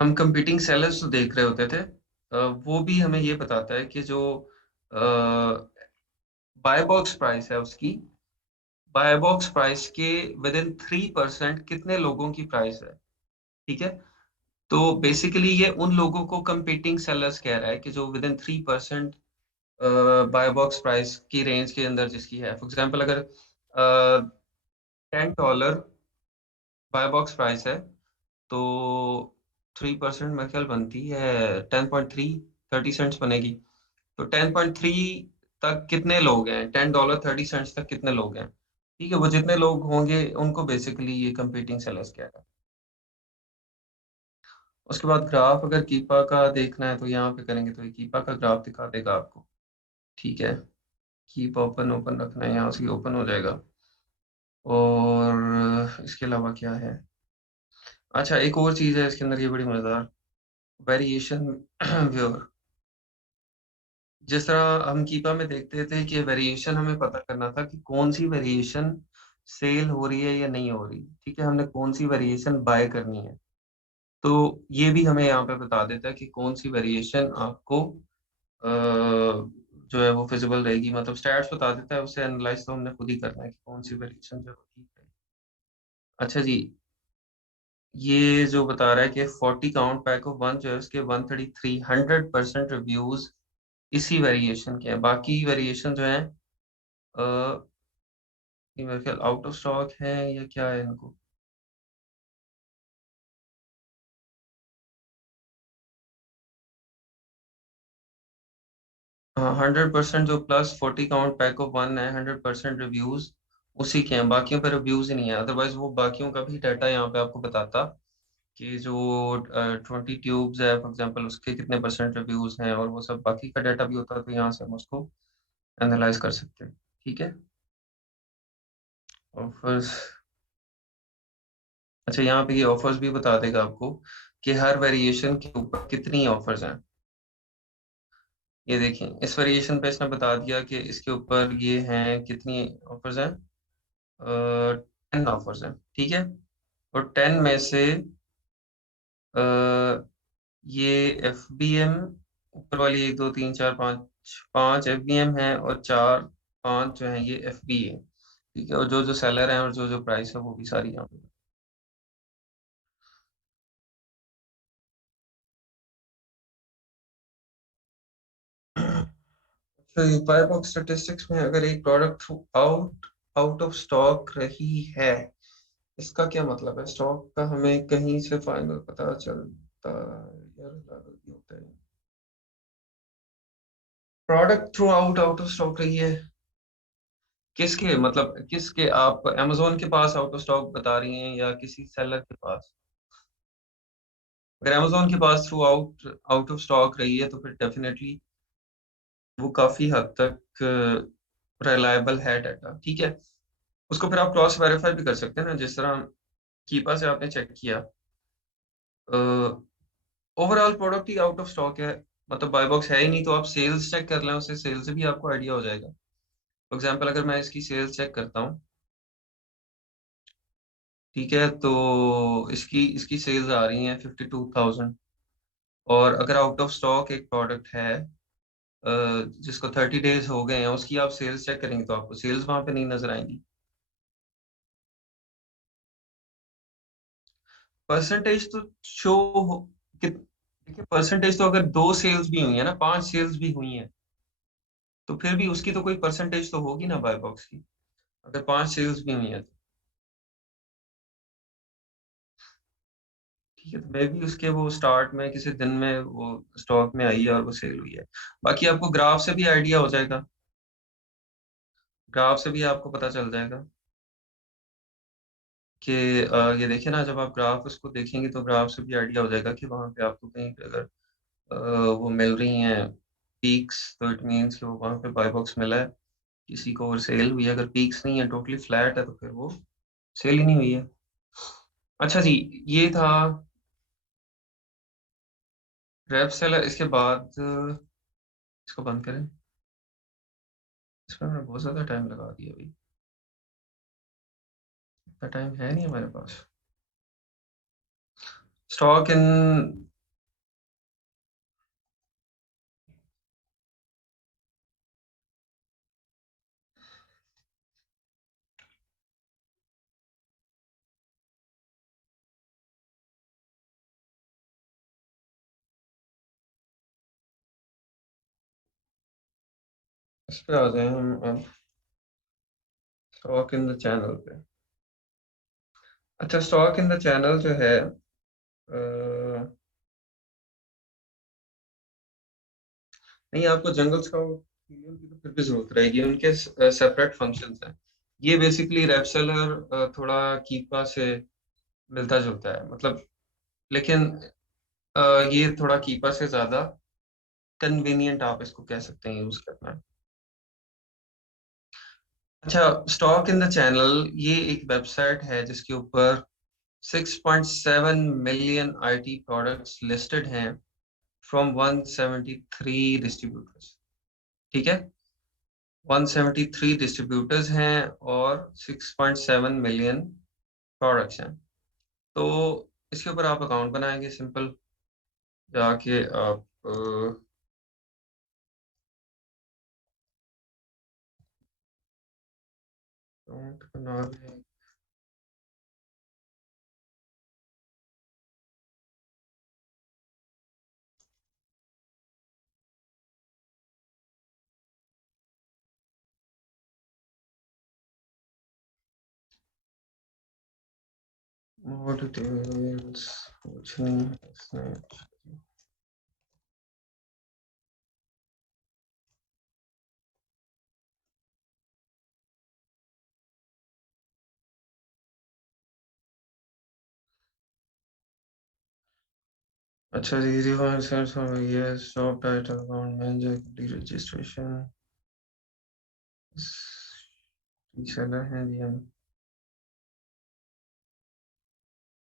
हम कंपीटिंग सेलर्स जो देख रहे होते थे, वो भी हमें ये बताता है कि जो बाय बॉक्स प्राइस है उसकी, बाय बॉक्स प्राइस के विद इन 3% कितने लोगों की प्राइस है, ठीक है? तो बेसिकली ये उन लोगों को कंपीटिंग सेलर्स कह रहा है कि जो within 3% buy box price की रेंज के अंदर जिसकी है। फॉर एग्जांपल अगर $10 बाय बॉक्स प्राइस है, तो 3% मेरे ख्याल बनती है 10.3, 30 सेंट्स बनेगी। तो 10.3 तक कितने लोग हैं, $10 30 सेंट्स तक कितने लोग हैं, ठीक है? वो जितने लोग होंगे उनको बेसिकली ये कंपीटिंग सेलर्स कह रहा है। उसके बाद ग्राफ अगर कीपा का देखना है, तो यहाँ पे करेंगे तो ये कीपा का ग्राफ दिखा देगा आपको, ठीक है? कीप ओपन ओपन रखना है, यहाँ से ओपन हो जाएगा। और इसके अलावा क्या है? अच्छा, एक और चीज़ है इसके अंदर, ये बड़ी मज़ेदार, वेरिएशन व्यूअर। जिस तरह हम कीपा में देखते थे कि वेरिएशन हमें पता करना था कि कौन सी वेरिएशन सेल हो रही है या नहीं हो रही, ठीक है? हमने कौन सी वेरिएशन बाय करनी है। तो ये भी हमें यहाँ पे बता देता है कि कौन सी वेरिएशन आपको जो है वो फिजिबल रहेगी, मतलब स्टैट्स बता देता है, उसे एनालाइज तो हमने खुद ही करना है कि कौन सी वेरिएशन जो है वो ठीक है। अच्छा जी, ये जो बता रहा है कि 40 काउंट पैक ऑफ वन जो है उसके 133 100% रिव्यूज इसी वेरिएशन के हैं। बाकी वेरिएशन जो है ये मेरे ख्याल आउट ऑफ स्टॉक है या क्या है इनको। हाँ, 100% जो plus 40 count pack of one है, 100% रिव्यूज उसी के हैं, बाकियों पे रिव्यूज ही नहीं है। अदरवाइज वो बाकियों का भी डाटा यहाँ पे आपको बताता, कि जो 20 ट्यूब्स है फॉर एग्जांपल उसके कितने परसेंट रिव्यूज हैं और वो सब बाकी का डाटा भी होता है, तो यहाँ से हम उसको एनालाइज कर सकते हैं। ठीक है, ऑफर्स। अच्छा, यहाँ पे ये ऑफर्स भी बता देगा आपको कि हर वेरिएशन के ऊपर कितनी ऑफर्स हैं। ये देखें, इस वेरिएशन पे इसने बता दिया कि इसके ऊपर ये हैं कितनी ऑफर्स हैं, 10 ऑफर्स हैं। ठीक है, और 10 में से अ, ये एफ बी एम, ऊपर वाली 1 2 3 4 5 5 एफ बी एम है और 4 5 जो है ये एफ बी है। ठीक है, और जो जो सेलर है और जो जो प्राइस है वो भी सारी यहाँ पे। तो ये बाय बॉक्स स्टैटिस्टिक्स में अगर एक product through out out of stock रही है, इसका क्या मतलब है? स्टॉक का हमें कहीं से फाइनल पता चलता यार, लागत भी होता है। Product through out of stock रही है, किसके मतलब किसके? आप amazon के पास आउट ऑफ स्टॉक बता रही हैं या किसी सेलर के पास? अगर amazon के pass through out of stock रही है तो फिर डेफिनेटली वो काफी हद तक रिलायबल है डाटा। ठीक है, उसको फिर आप क्रॉस वेरीफाई भी कर सकते हैं ना, जिस तरह कीपा से आपने चेक किया, overall product he out of stock है, मतलब बाय बॉक्स है ही नहीं, तो आप सेल्स चेक कर लें, उससे सेल्स से भी आपको आइडिया हो जाएगा। फॉर एग्जांपल अगर मैं इसकी सेल्स चेक करता हूँ, ठीक है, तो इसकी इसकी सेल्स आ रही हैं 52,000। और अगर आउट ऑफ स्टॉक एक प्रोडक्ट है जिसको 30 डेज हो गए हैं, उसकी आप सेल्स चेक करेंगे तो आपको सेल्स वहां पे नहीं नजर आएंगी। परसेंटेज तो शो कि देखिए, परसेंटेज तो अगर 2 सेल्स भी हुई है ना, 5 सेल्स भी हुई हैं, तो फिर भी उसकी तो कोई परसेंटेज तो होगी ना बाय बॉक्स की, अगर 5 सेल्स भी हुई है तो। ठीक है, तो मे भी उसके वो स्टार्ट में किसी दिन में वो स्टॉक में आई है और वो सेल हुई है। बाकी आपको ग्राफ से भी आइडिया हो जाएगा, ग्राफ से भी आपको पता चल जाएगा कि ये देखिए ना, जब आप ग्राफ उसको देखेंगे तो ग्राफ से भी आइडिया हो जाएगा कि वहां पे आपको कहीं पे अगर वो मिल रही हैं पीक्स, तो इट मीन्स कि वो वहां पे बाय बॉक्स मिला है, किसी को और सेल हुई है। अगर पीक्स नहीं है, टोटली फ्लैट है, तो फिर वो सेल ही नहीं हुई है। अच्छा जी, ये था रेप सेलर। इसके बाद इसको बंद करें, इसमें मैंने बहुत ज्यादा टाइम लगा दिया भाई, इतना टाइम है नहीं हमारे पास। स्टॉक इन, इस पे आ जाए हम अब, स्टॉक इन द चैनल पे। अच्छा, स्टॉक इन द चैनल जो है नहीं, आपको जंगल्स का opinion की तो फिर भी जरूरत रहेगी, उनके सेपरेट फंक्शंस हैं। ये बेसिकली रेपसेलर थोड़ा कीपा से मिलता जुलता है मतलब, लेकिन अ, ये थोड़ा कीपा से ज्यादा कन्वीनियंट आप इसको कह सकते हैं यूज करना। अच्छा, स्टॉक इन द चैनल ये एक वेबसाइट है जिसके ऊपर 6.7 मिलियन आईटी प्रोडक्ट्स लिस्टेड हैं फ्रॉम 173 डिस्ट्रीब्यूटर्स। ठीक है, 173 डिस्ट्रीब्यूटर्स हैं और 6.7 मिलियन प्रोडक्ट्स हैं। तो इसके ऊपर आप अकाउंट बनाएंगे सिंपल, जाके आप अकाउंट बना लें। मोर डिटेल्स कुछ नहीं है इसमें। अच्छा जी, ये shop title account manager registration seller हैं जी हम।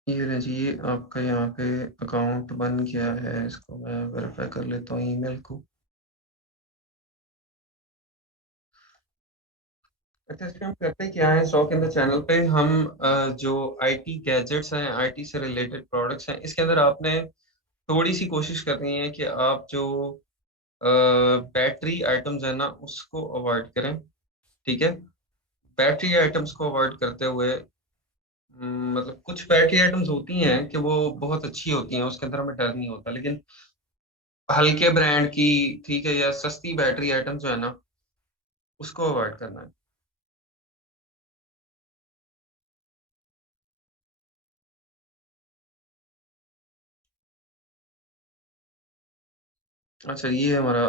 ये रहे जी, ये आपका यहाँ पे अकाउंट बन गया है। इसको मैं वेरीफाई कर लेता हूँ ईमेल को। अच्छा, इसमें हम करते क्या है, स्टॉक इन द चैनल पे हम जो आईटी गैजेट्स हैं, आईटी से रिलेटेड प्रोडक्ट्स हैं, इसके अंदर आपने थोड़ी सी कोशिश करनी है कि आप जो बैटरी आइटम्स है ना उसको अवॉइड करें। ठीक है, बैटरी आइटम्स को अवॉइड करते हुए मतलब कुछ बैटरी आइटम्स होती हैं कि वो बहुत अच्छी होती हैं, उसके अंदर हमें डर नहीं होता, लेकिन हल्के ब्रांड की, ठीक है, या सस्ती बैटरी आइटम्स जो है ना उसको अवॉइड करना है। अच्छा, ये हमारा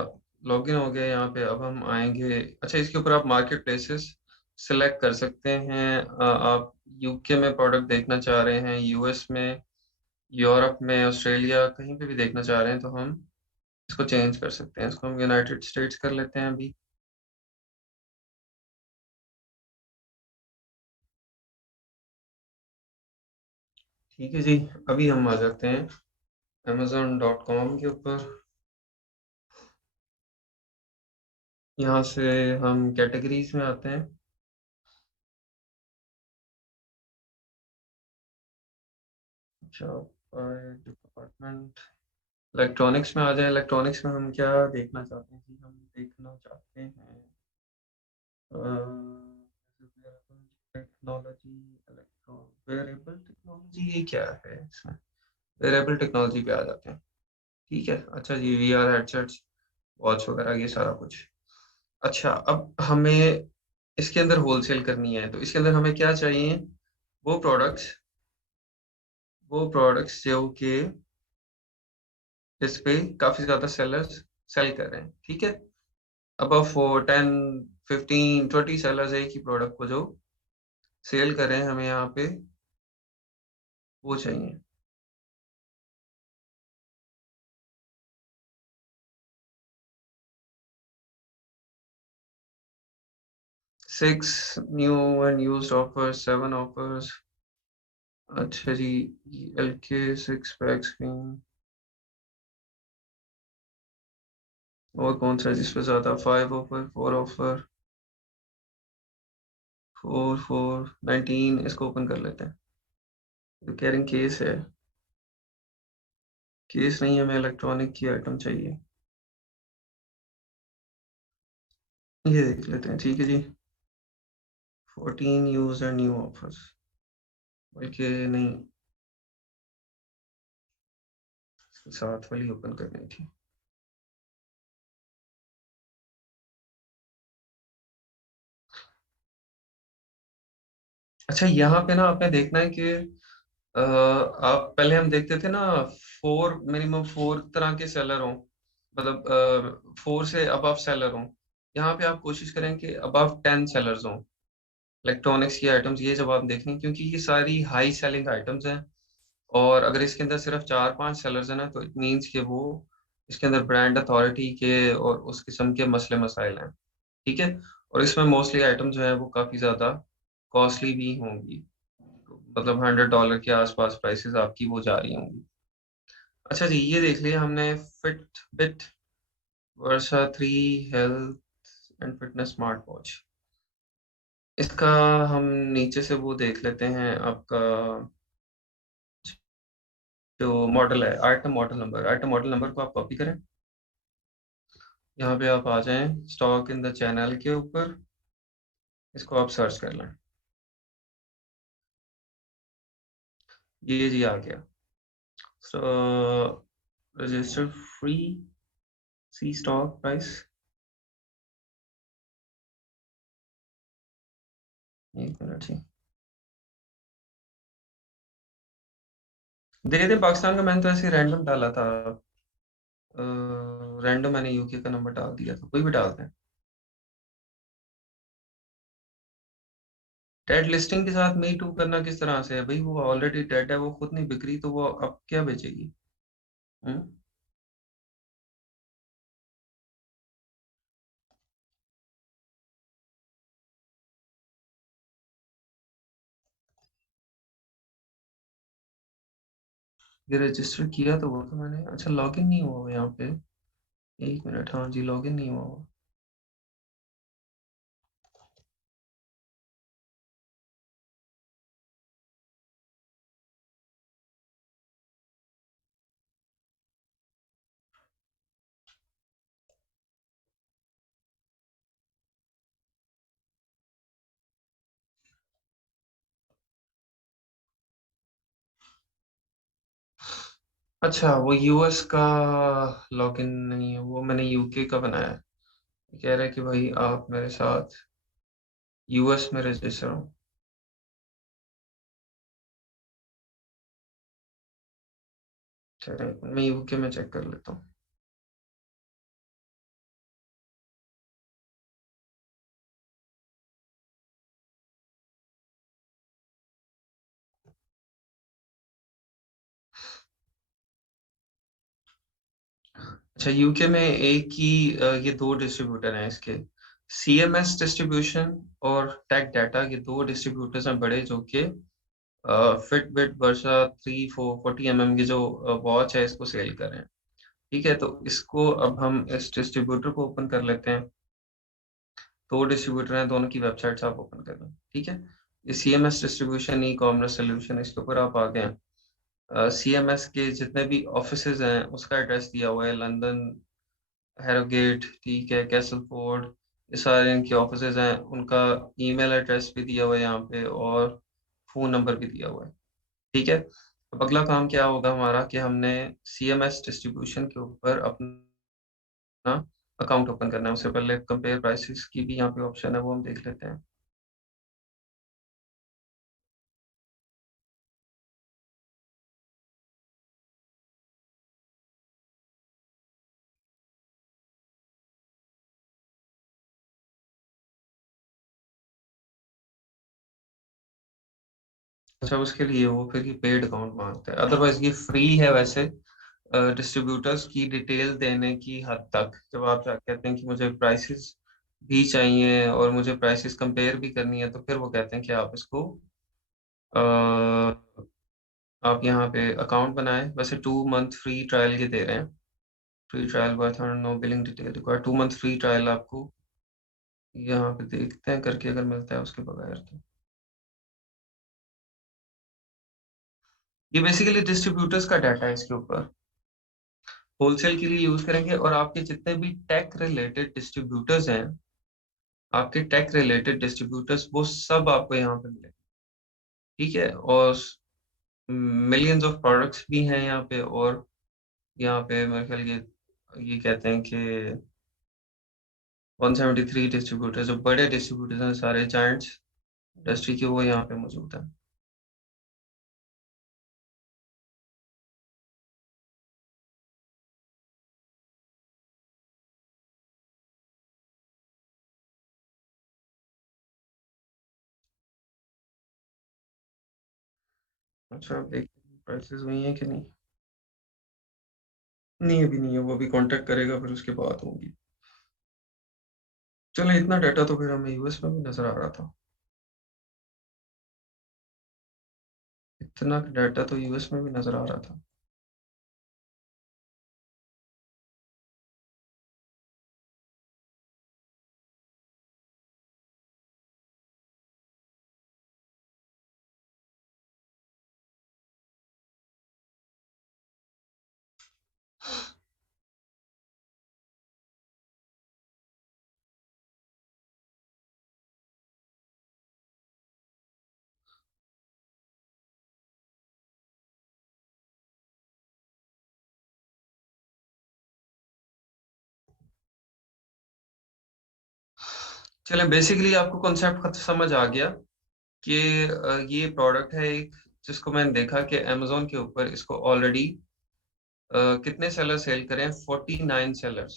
लॉगिन हो गया यहाँ पे। अब हम आएंगे, अच्छा इसके ऊपर आप मार्केट प्लेसेस सिलेक्ट कर सकते हैं। आप यूके में प्रोडक्ट देखना चाह रहे हैं, यूएस में, यूरोप में, ऑस्ट्रेलिया, कहीं पे भी देखना चाह रहे हैं तो हम इसको चेंज कर सकते हैं। इसको हम यूनाइटेड स्टेट्स कर लेते हैं अभी। ठीक है जी, अभी हम आ जाते हैं amazon.com के ऊपर। यहाँ से हम कैटेगरीज में आते हैं। अच्छा, डिपार्टमेंट इलेक्ट्रॉनिक्स में आ जाए। इलेक्ट्रॉनिक्स में हम क्या देखना चाहते हैं जी, हम देखना चाहते हैं टेक्नोलॉजी, इलेक्ट्रॉन वेरेबल टेक्नोलॉजी, ये क्या है इसमें, वेरेबल टेक्नोलॉजी पे आ जाते हैं। ठीक है, अच्छा जी, वीआर हेडसेट्स, वॉच वगैरह, ये सारा कुछ। अच्छा, अब हमें इसके अंदर होलसेल करनी है, तो इसके अंदर हमें क्या चाहिए, वो प्रोडक्ट्स वो प्रोडक्ट्स जो कि जिस पे काफी ज्यादा सेलर्स सेल कर रहे हैं। ठीक है, अब 10, 15, 20 सेलर्स एक ही प्रोडक्ट को जो सेल कर रहे हैं, हमें यहाँ पे वो चाहिए। 6 new and used offers, 7 offers. अच्छा जी, LK 6 पैक स्क्रीन, और कौन सा है जिस पे ज्यादा, 5 ऑफर, 4 ऑफर, 4 4 19, इसको ओपन कर लेते हैं। तो कैरिंग केस है, केस नहीं, हमें इलेक्ट्रॉनिक की आइटम चाहिए। ये देख लेते हैं, ठीक है जी। 14 यूज एंड न्यू ऑफर्स, बल्कि नहीं, साथ वाली ओपन करनी थी। अच्छा, यहाँ पे ना आपने देखना है कि आप पहले हम देखते थे ना, मिनिमम 4 तरह के सेलर हों, मतलब 4 से अब आप सेलर हों। यहाँ पे आप कोशिश करें कि अब आप 10 सेलर्स हों। इलेक्ट्रॉनिक्स की आइटम्स ये जब आप देखें, क्योंकि ये सारी हाई सेलिंग आइटम्स हैं, और अगर इसके अंदर सिर्फ 4 5 सेलर्स हैं ना, तो इट मीन्स कि वो इसके अंदर ब्रांड अथॉरिटी के और उस किस्म के मसले मसाइल हैं। ठीक है, और इसमें मोस्टली आइटम जो है वो काफ़ी ज़्यादा कॉस्टली भी होंगी, मतलब $100 के आसपास प्राइसेस आपकी वो जा रही होंगी। अच्छा जी, ये देख लिया हमने, Fitbit Versa 3 health and fitness smart watch. इसका हम नीचे से वो देख लेते हैं, आपका जो मॉडल है, आइटम मॉडल नंबर को आप कॉपी करें। यहाँ पे आप आ जाएं स्टॉक इन द चैनल के ऊपर, इसको आप सर्च कर लें। ये जी आ गया। रजिस्टर फ्री, सी स्टॉक प्राइस, एक मिनट जी, दे दे पाकिस्तान का। मैंने तो ऐसे रैंडम डाला था, रैंडम मैंने यूके का नंबर डाल दिया था, कोई भी डालते हैं। डेड लिस्टिंग के साथ मी टू करना किस तरह से है भाई, वो ऑलरेडी डेड है, वो खुद नहीं बिक रही, तो वो अब क्या बेचेगी। हम्म। ये रजिस्टर किया तो वो तो मैंने, अच्छा लॉगिन नहीं हुआ यहाँ पे। 1 मिनट, हाँ जी लॉगिन नहीं हुआ। अच्छा वो यूएस का लॉगिन नहीं है, वो मैंने यूके का बनाया है। कह रहा है कि भाई आप मेरे साथ यूएस में रजिस्टर हो। चलिए मैं यूके में चेक कर लेता हूँ। अच्छा यूके में एक ही ये दो डिस्ट्रीब्यूटर हैं इसके, सीएमएस डिस्ट्रीब्यूशन और टेक डाटा, ये दो डिस्ट्रीब्यूटर्स हैं बड़े, जो कि फिटबिट वर्सा 340 mm की जो वॉच है इसको सेल कर रहे हैं। ठीक है, तो इसको अब हम इस डिस्ट्रीब्यूटर को ओपन कर लेते हैं। दो डिस्ट्रीब्यूटर हैं, दोनों की वेबसाइट्स आप ओपन कर लें। ठीक है, ये CMS distribution e commerce solution, इसके ऊपर आप आ गए हैं। सीएमएस के जितने भी ऑफिसेज हैं उसका एड्रेस दिया हुआ है, लंदन, हैरोगेट, ठीक है, कैसलफोर्ड, ये सारे इनके ऑफिसेज हैं, उनका ईमेल एड्रेस भी दिया हुआ है यहाँ पे और फोन नंबर भी दिया हुआ है। ठीक है, अब अगला काम क्या होगा हमारा कि हमने सीएमएस डिस्ट्रीब्यूशन के ऊपर अपना अकाउंट ओपन करना है। उससे पहले कंपेयर प्राइसेस की भी यहाँ पे ऑप्शन है, वो हम देख लेते हैं। अच्छा उसके लिए वो फिर ये पेड अकाउंट मांगता है, अदरवाइज ये फ्री है वैसे डिस्ट्रीब्यूटर्स की डिटेल देने की हद तक। जब आप कहते हैं कि मुझे प्राइसेस भी चाहिए और मुझे प्राइसेस कंपेयर भी करनी है, तो फिर वो कहते हैं कि आप इसको आप यहाँ पे अकाउंट बनाएं। वैसे 2 मंथ फ्री ट्रायल के दे रहे हैं। Free trial worth no billing detail required, 2 month free trial आपको यहाँ पे देखते हैं करके अगर मिलता है उसके बगैर तो। ये बेसिकली डिस्ट्रीब्यूटर्स का डाटा है इसके ऊपर, होलसेल के लिए यूज करेंगे। और आपके जितने भी टेक रिलेटेड डिस्ट्रीब्यूटर्स हैं, आपके टेक रिलेटेड डिस्ट्रीब्यूटर्स वो सब आपको यहाँ पे मिलेंगे। ठीक है, और मिलियंस ऑफ प्रोडक्ट्स भी हैं यहाँ पे। और यहाँ पे मेरे ख्याल ये कहते हैं कि 173 डिस्ट्रीब्यूटर, जो बड़े डिस्ट्रीब्यूटर्स हैं सारे जायंट्स इंडस्ट्री के, वो यहाँ पे मौजूद हैं। अच्छा आप देखते हैं प्राइसेस हुई हैं कि नहीं। नहीं अभी नहीं है, वो अभी कांटेक्ट करेगा फिर उसके बाद होगी। चलो इतना डाटा तो फिर हमें यूएस में भी नजर आ रहा था। इतना डाटा तो यूएस में भी नजर आ रहा था। चले बेसिकली आपको कॉन्सेप्ट समझ आ गया कि ये प्रोडक्ट है एक, जिसको मैंने देखा कि अमेजोन के ऊपर इसको ऑलरेडी कितने सेलर सेल करें, 49 सेलर्स।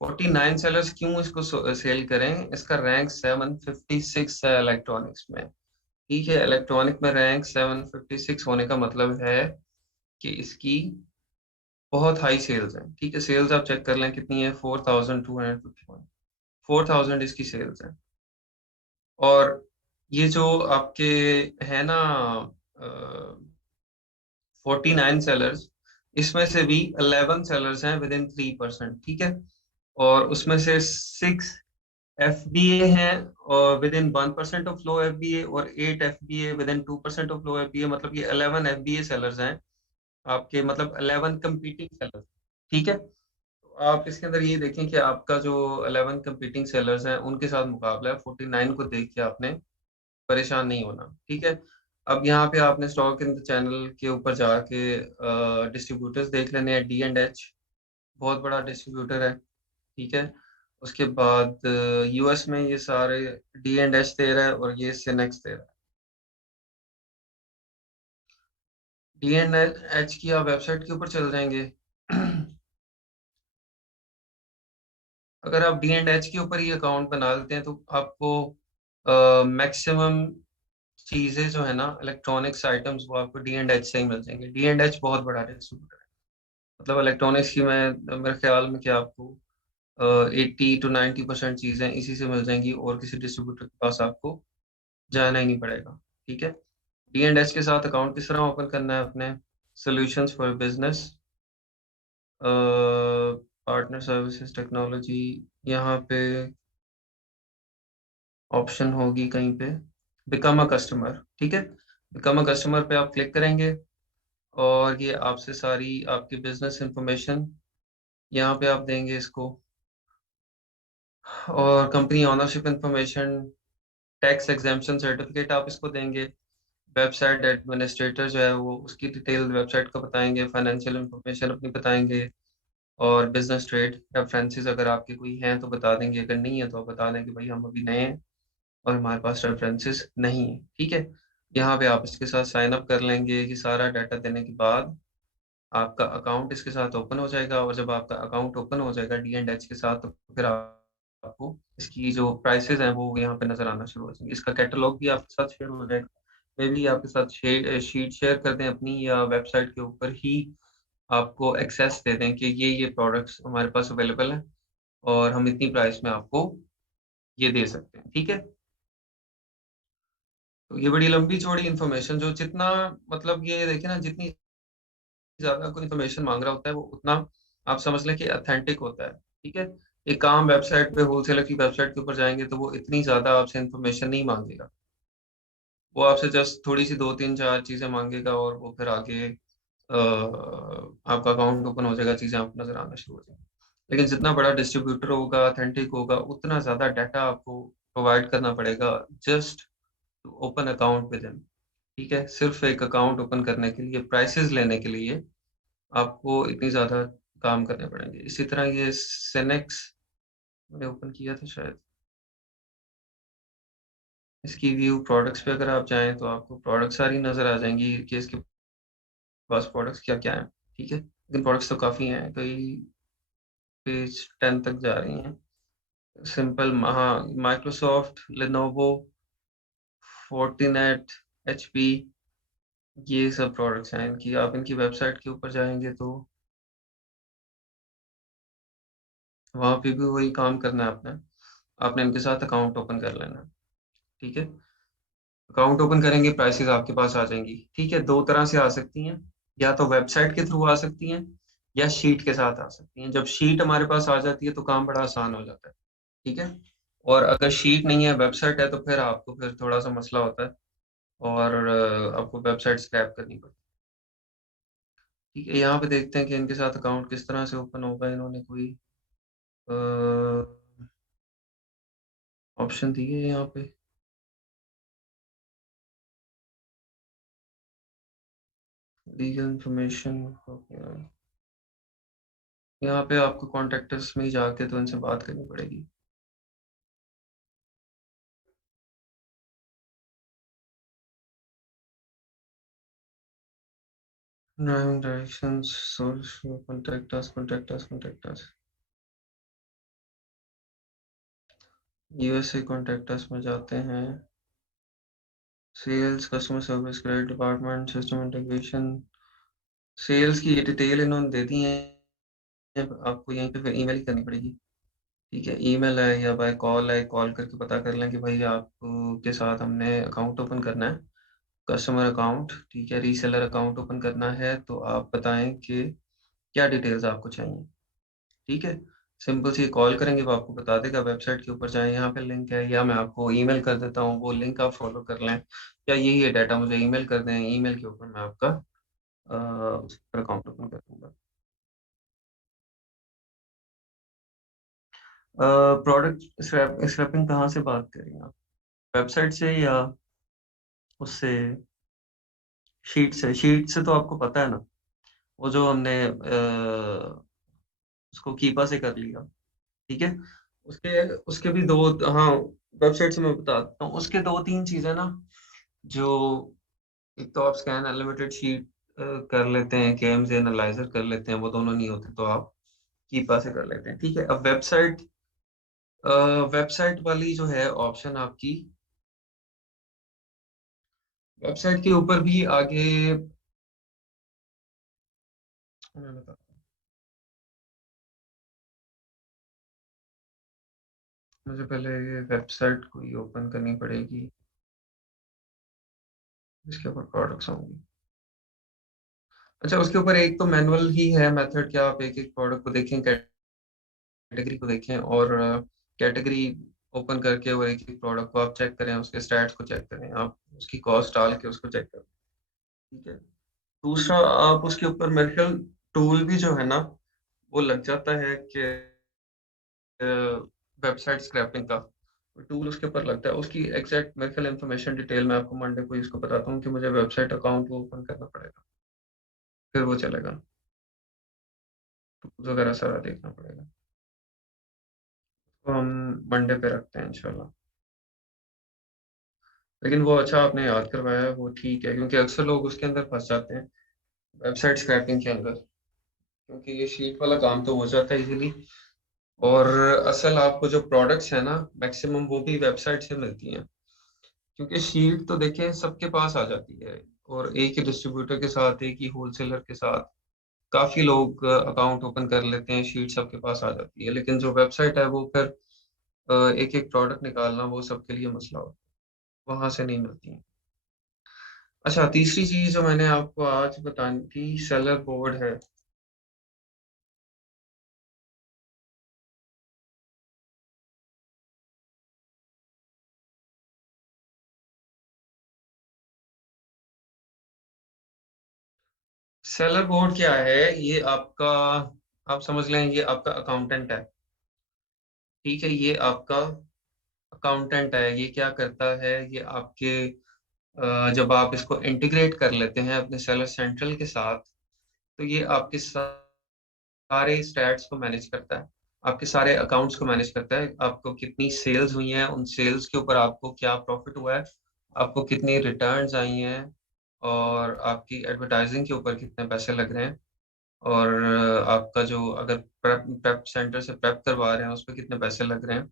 49 सेलर्स क्यों इसको सेल करें, इसका रैंक 756 है इलेक्ट्रॉनिक्स में। ठीक है, इलेक्ट्रॉनिक में रैंक 756 होने का मतलब है कि इसकी बहुत हाई सेल्स है, ठीक है। सेल्स आप चेक कर लें कितनी है, 4251, 4000 इसकी सेल्स है। और ये जो आपके है ना 49 सेलर्स, इसमें से भी 11 सेलर्स हैं विद इन 3%, ठीक है। और उसमें से 6 FBA हैं और with in 1% of low FBA, और 8 FBA with in 2% of low FBA, मतलब ये 11 FBA सेलर्स हैं आपके, मतलब 11 कंपीटिंग सेलर्स, ठीक है। तो आप इसके अंदर ये देखें कि आपका जो 11 कंपीटिंग सेलर्स हैं उनके साथ मुकाबला है, 49 को देख के आपने परेशान नहीं होना, ठीक है। अब यहाँ पे आपने स्टॉक इन द चैनल के ऊपर जाके डिस्ट्रीब्यूटर्स देख लेने हैं। D&H बहुत बड़ा डिस्ट्रीब्यूटर है, ठीक है। उसके बाद US में ये सारे D&H दे रहा है और ये सिनेक्स दे रहा है। D&H की आप वेबसाइट के ऊपर चल जाएंगे। अगर आप D&H के ऊपर ही अकाउंट बना लेते हैं तो आपको मैक्सिमम चीजें जो है ना, इलेक्ट्रॉनिक्स आइटम्स, वो आपको D&H से ही मिल जाएंगे। D&H बहुत बड़ा डिस्ट्रीब्यूटर है, मतलब इलेक्ट्रॉनिक्स की मैं मेरे ख्याल में कि आपको 80 to 90% चीजें इसी से मिल जाएंगी, और किसी डिस्ट्रीब्यूटर के पास आपको जाना ही नहीं पड़ेगा, ठीक है। D&H के साथ अकाउंट किस तरह ओपन करना है अपने, solutions for business, partner services technology, यहाँ पे ऑप्शन होगी कहीं पे बिकम अ कस्टमर, ठीक है। बिकम अ कस्टमर पे आप क्लिक करेंगे और ये आपसे सारी आपकी बिजनेस इंफॉर्मेशन यहाँ पे आप देंगे इसको, और company ownership information, tax exemption certificate आप इसको देंगे। वेबसाइट एडमिनिस्ट्रेटर जो है वो उसकी डिटेल वेबसाइट का बताएंगे, फाइनेंशियल इंफॉर्मेशन अपनी बताएंगे, और बिजनेस ट्रेड रेफरेंसेस अगर आपके कोई हैं तो बता देंगे, अगर नहीं है तो आप बता दें कि भाई हम अभी नए हैं और हमारे पास रेफरेंसेस नहीं है, ठीक है। यहाँ पे आप इसके साथ साइन अप कर लेंगे। ये सारा डाटा देने के बाद आपका अकाउंट इसके साथ ओपन हो जाएगा, और जब आपका अकाउंट ओपन हो जाएगा D&H के साथ, तो फिर आपको इसकी जो प्राइसेस हैं वो यहाँ पे नजर आना शुरू हो जाएंगे। इसका कैटलॉग भी आपके साथ शेयर हो जाएगा। मे भी आपके साथ शीट शेयर कर दें अपनी, या वेबसाइट के ऊपर ही आपको एक्सेस दे दें कि ये प्रोडक्ट्स हमारे पास अवेलेबल हैं और हम इतनी प्राइस में आपको ये दे सकते हैं, ठीक है। तो ये बड़ी लंबी चौड़ी इन्फॉर्मेशन, जो जितना मतलब ये देखिए ना, जितनी ज्यादा कोई इन्फॉर्मेशन मांग रहा होता है वो उतना आप समझ लें कि ऑथेंटिक होता है, ठीक है। एक काम वेबसाइट पे, होलसेलर की वेबसाइट के ऊपर जाएंगे तो वो इतनी ज्यादा आपसे इन्फॉर्मेशन नहीं मांगेगा। वो आपसे जस्ट थोड़ी सी 2 3 4 चीजें मांगेगा, और वो फिर आगे आपका अकाउंट ओपन हो जाएगा, चीजें आपको नजर आना शुरू हो जाएंगी। लेकिन जितना बड़ा डिस्ट्रीब्यूटर होगा, ऑथेंटिक होगा, उतना ज्यादा डाटा आपको प्रोवाइड करना पड़ेगा just to open account with him, ठीक है। सिर्फ एक अकाउंट ओपन करने के लिए, प्राइसेस लेने के लिए आपको इतनी ज्यादा काम करने पड़ेंगे। इसी तरह ये सेनेक्स मैंने ओपन किया था शायद, इसकी व्यू प्रोडक्ट्स पे अगर आप जाएं तो आपको प्रोडक्ट सारी नजर आ जाएंगी कि इसके पास प्रोडक्ट्स क्या क्या हैं, ठीक है। लेकिन प्रोडक्ट्स तो काफी हैं, कई पेज 10 तक जा रही हैं। सिंपल, हाँ, माइक्रोसॉफ्ट, लेनोवो, फोर्टिनेट, HP, ये सब प्रोडक्ट्स हैं इनकी। आप इनकी वेबसाइट के ऊपर जाएंगे तो वहां पे भी वही काम करना है आपने। आपने इनके साथ अकाउंट ओपन कर लेना है, ठीक है। अकाउंट ओपन करेंगे, प्राइसेस आपके पास आ जाएंगी, ठीक है। दो तरह से आ सकती हैं, या तो वेबसाइट के थ्रू आ सकती हैं, या शीट के साथ आ सकती हैं। जब शीट हमारे पास आ जाती है तो काम बड़ा आसान हो जाता है, ठीक है। और अगर शीट नहीं है, वेबसाइट है, तो फिर आपको फिर थोड़ा सा मसला होता है, और आपको वेबसाइट स्क्रैप करनी पड़ती है, ठीक है। यहाँ पे देखते हैं कि इनके साथ अकाउंट किस तरह से ओपन होगा। इन्होंने कोई ऑप्शन दिए है यहाँ पे, लीगल इंफॉर्मेशन, यहाँ पे आपको कॉन्टेक्टर्स में ही जाके तो इनसे बात करनी पड़ेगी। Driving directions, source, contact us. USA contact us में जाते हैं। Sales, customer service, credit department, system integration, sales की डिटेल इन्होंने दे दी है, आपको यहीं पे फिर ईमेल ही करनी पड़ेगी। ठीक है, ईमेल है या बाय कॉल है, कॉल करके पता कर लें कि भाई आप के साथ हमने अकाउंट ओपन करना है, कस्टमर अकाउंट, ठीक है, रीसेलर अकाउंट ओपन करना है, तो आप बताएं कि क्या डिटेल्स आपको चाहिए। ठीक है, सिंपल सी कॉल करेंगे, वो आपको बता देगा, वेबसाइट के ऊपर जाएं, यहाँ पे लिंक है, या मैं आपको ईमेल कर देता हूँ, वो लिंक आप फॉलो कर लें, या यही है डाटा, मुझे ईमेल कर दें, ईमेल के ऊपर मैं आपका उस पर अकाउंट ओपन कर दूंगा। प्रोडक्ट स्क्रैपिंग कहाँ से बात करेंगे आप, वेबसाइट से या उससे, शीट से तो आपको पता है ना, वो जो हमने उसको कीपा से कर लिया। ठीक है, उसके उसके भी दो, हाँ, वेबसाइट से मैं बताता हूँ, उसके दो तीन चीजें ना, जो एक तो आप स्कैन अनलिमिटेड शीट कर लेते हैं, केएमजे एनालाइजर कर लेते हैं, वो दोनों नहीं होते तो आप कीपा से कर लेते हैं। ठीक है, अब वेबसाइट वाली जो है ऑप्शन आपकी, वेबसाइट के ऊपर भी आगे मैं बताता हूँ। मुझे पहले ये वेबसाइट कोई ओपन करनी पड़ेगी, इसके ऊपर प्रोडक्ट्स होंगी। अच्छा, उसके ऊपर एक तो मैनुअल ही है मेथड, क्या आप एक एक प्रोडक्ट को देखें, कैटेगरी को देखें, और कैटेगरी ओपन करके और एक एक प्रोडक्ट को आप चेक करें, उसके स्टैट्स को चेक करें, आप उसकी कॉस्ट डाल के उसको चेक करें। ठीक है, दूसरा, आप उसके ऊपर मेरे ख्याल टूल भी जो है ना, वो लग जाता है कि वेबसाइट स्क्रैपिंग का टूल उसके ऊपर लगता है, उसकी एग्जैक्ट मेरे ख्याल इन्फॉर्मेशन डिटेल मैं आपको मंडे को इसको बताता हूँ कि मुझे वेबसाइट अकाउंट वो ओपन करना पड़ेगा, फिर वो चलेगा, टूल्स वगैरह सारा देखना पड़ेगा, तो हम मंडे पे रखते हैं इंशाल्लाह। लेकिन वो अच्छा आपने याद करवाया है, वो ठीक है, क्योंकि अक्सर लोग उसके अंदर फंस जाते हैं, वेबसाइट स्क्रैपिंग के अंदर, क्योंकि ये शीट वाला काम तो हो जाता है इजीली, और असल आपको जो प्रोडक्ट्स है ना, मैक्सिमम वो भी वेबसाइट से मिलती हैं, क्योंकि शीट तो देखें सबके पास आ जाती है, और एक ही डिस्ट्रीब्यूटर के साथ, एक ही होलसेलर के साथ काफी लोग अकाउंट ओपन कर लेते हैं, शीट सबके पास आ जाती है, लेकिन जो वेबसाइट है वो फिर एक एक प्रोडक्ट निकालना वो सबके लिए मसला होता है, वहां से नहीं मिलती है। अच्छा, तीसरी चीज जो मैंने आपको आज बतानी थी, सेलर बोर्ड है। सेलर बोर्ड क्या है, ये आपका, आप समझ लें ये आपका अकाउंटेंट है। ठीक है, ये आपका अकाउंटेंट है, ये क्या करता है, ये आपके जब आप इसको इंटीग्रेट कर लेते हैं अपने सेलर सेंट्रल के साथ, तो ये आपके सारे स्टैट्स को मैनेज करता है, आपके सारे अकाउंट्स को मैनेज करता है, आपको कितनी सेल्स हुई हैं, उन सेल्स के ऊपर आपको क्या प्रॉफिट हुआ है, आपको कितनी रिटर्न्स आई हैं, और आपकी एडवर्टाइजिंग के ऊपर कितने पैसे लग रहे हैं, और आपका जो अगर प्रेप सेंटर से प्रेप करवा रहे हैं उस पर कितने पैसे लग रहे हैं,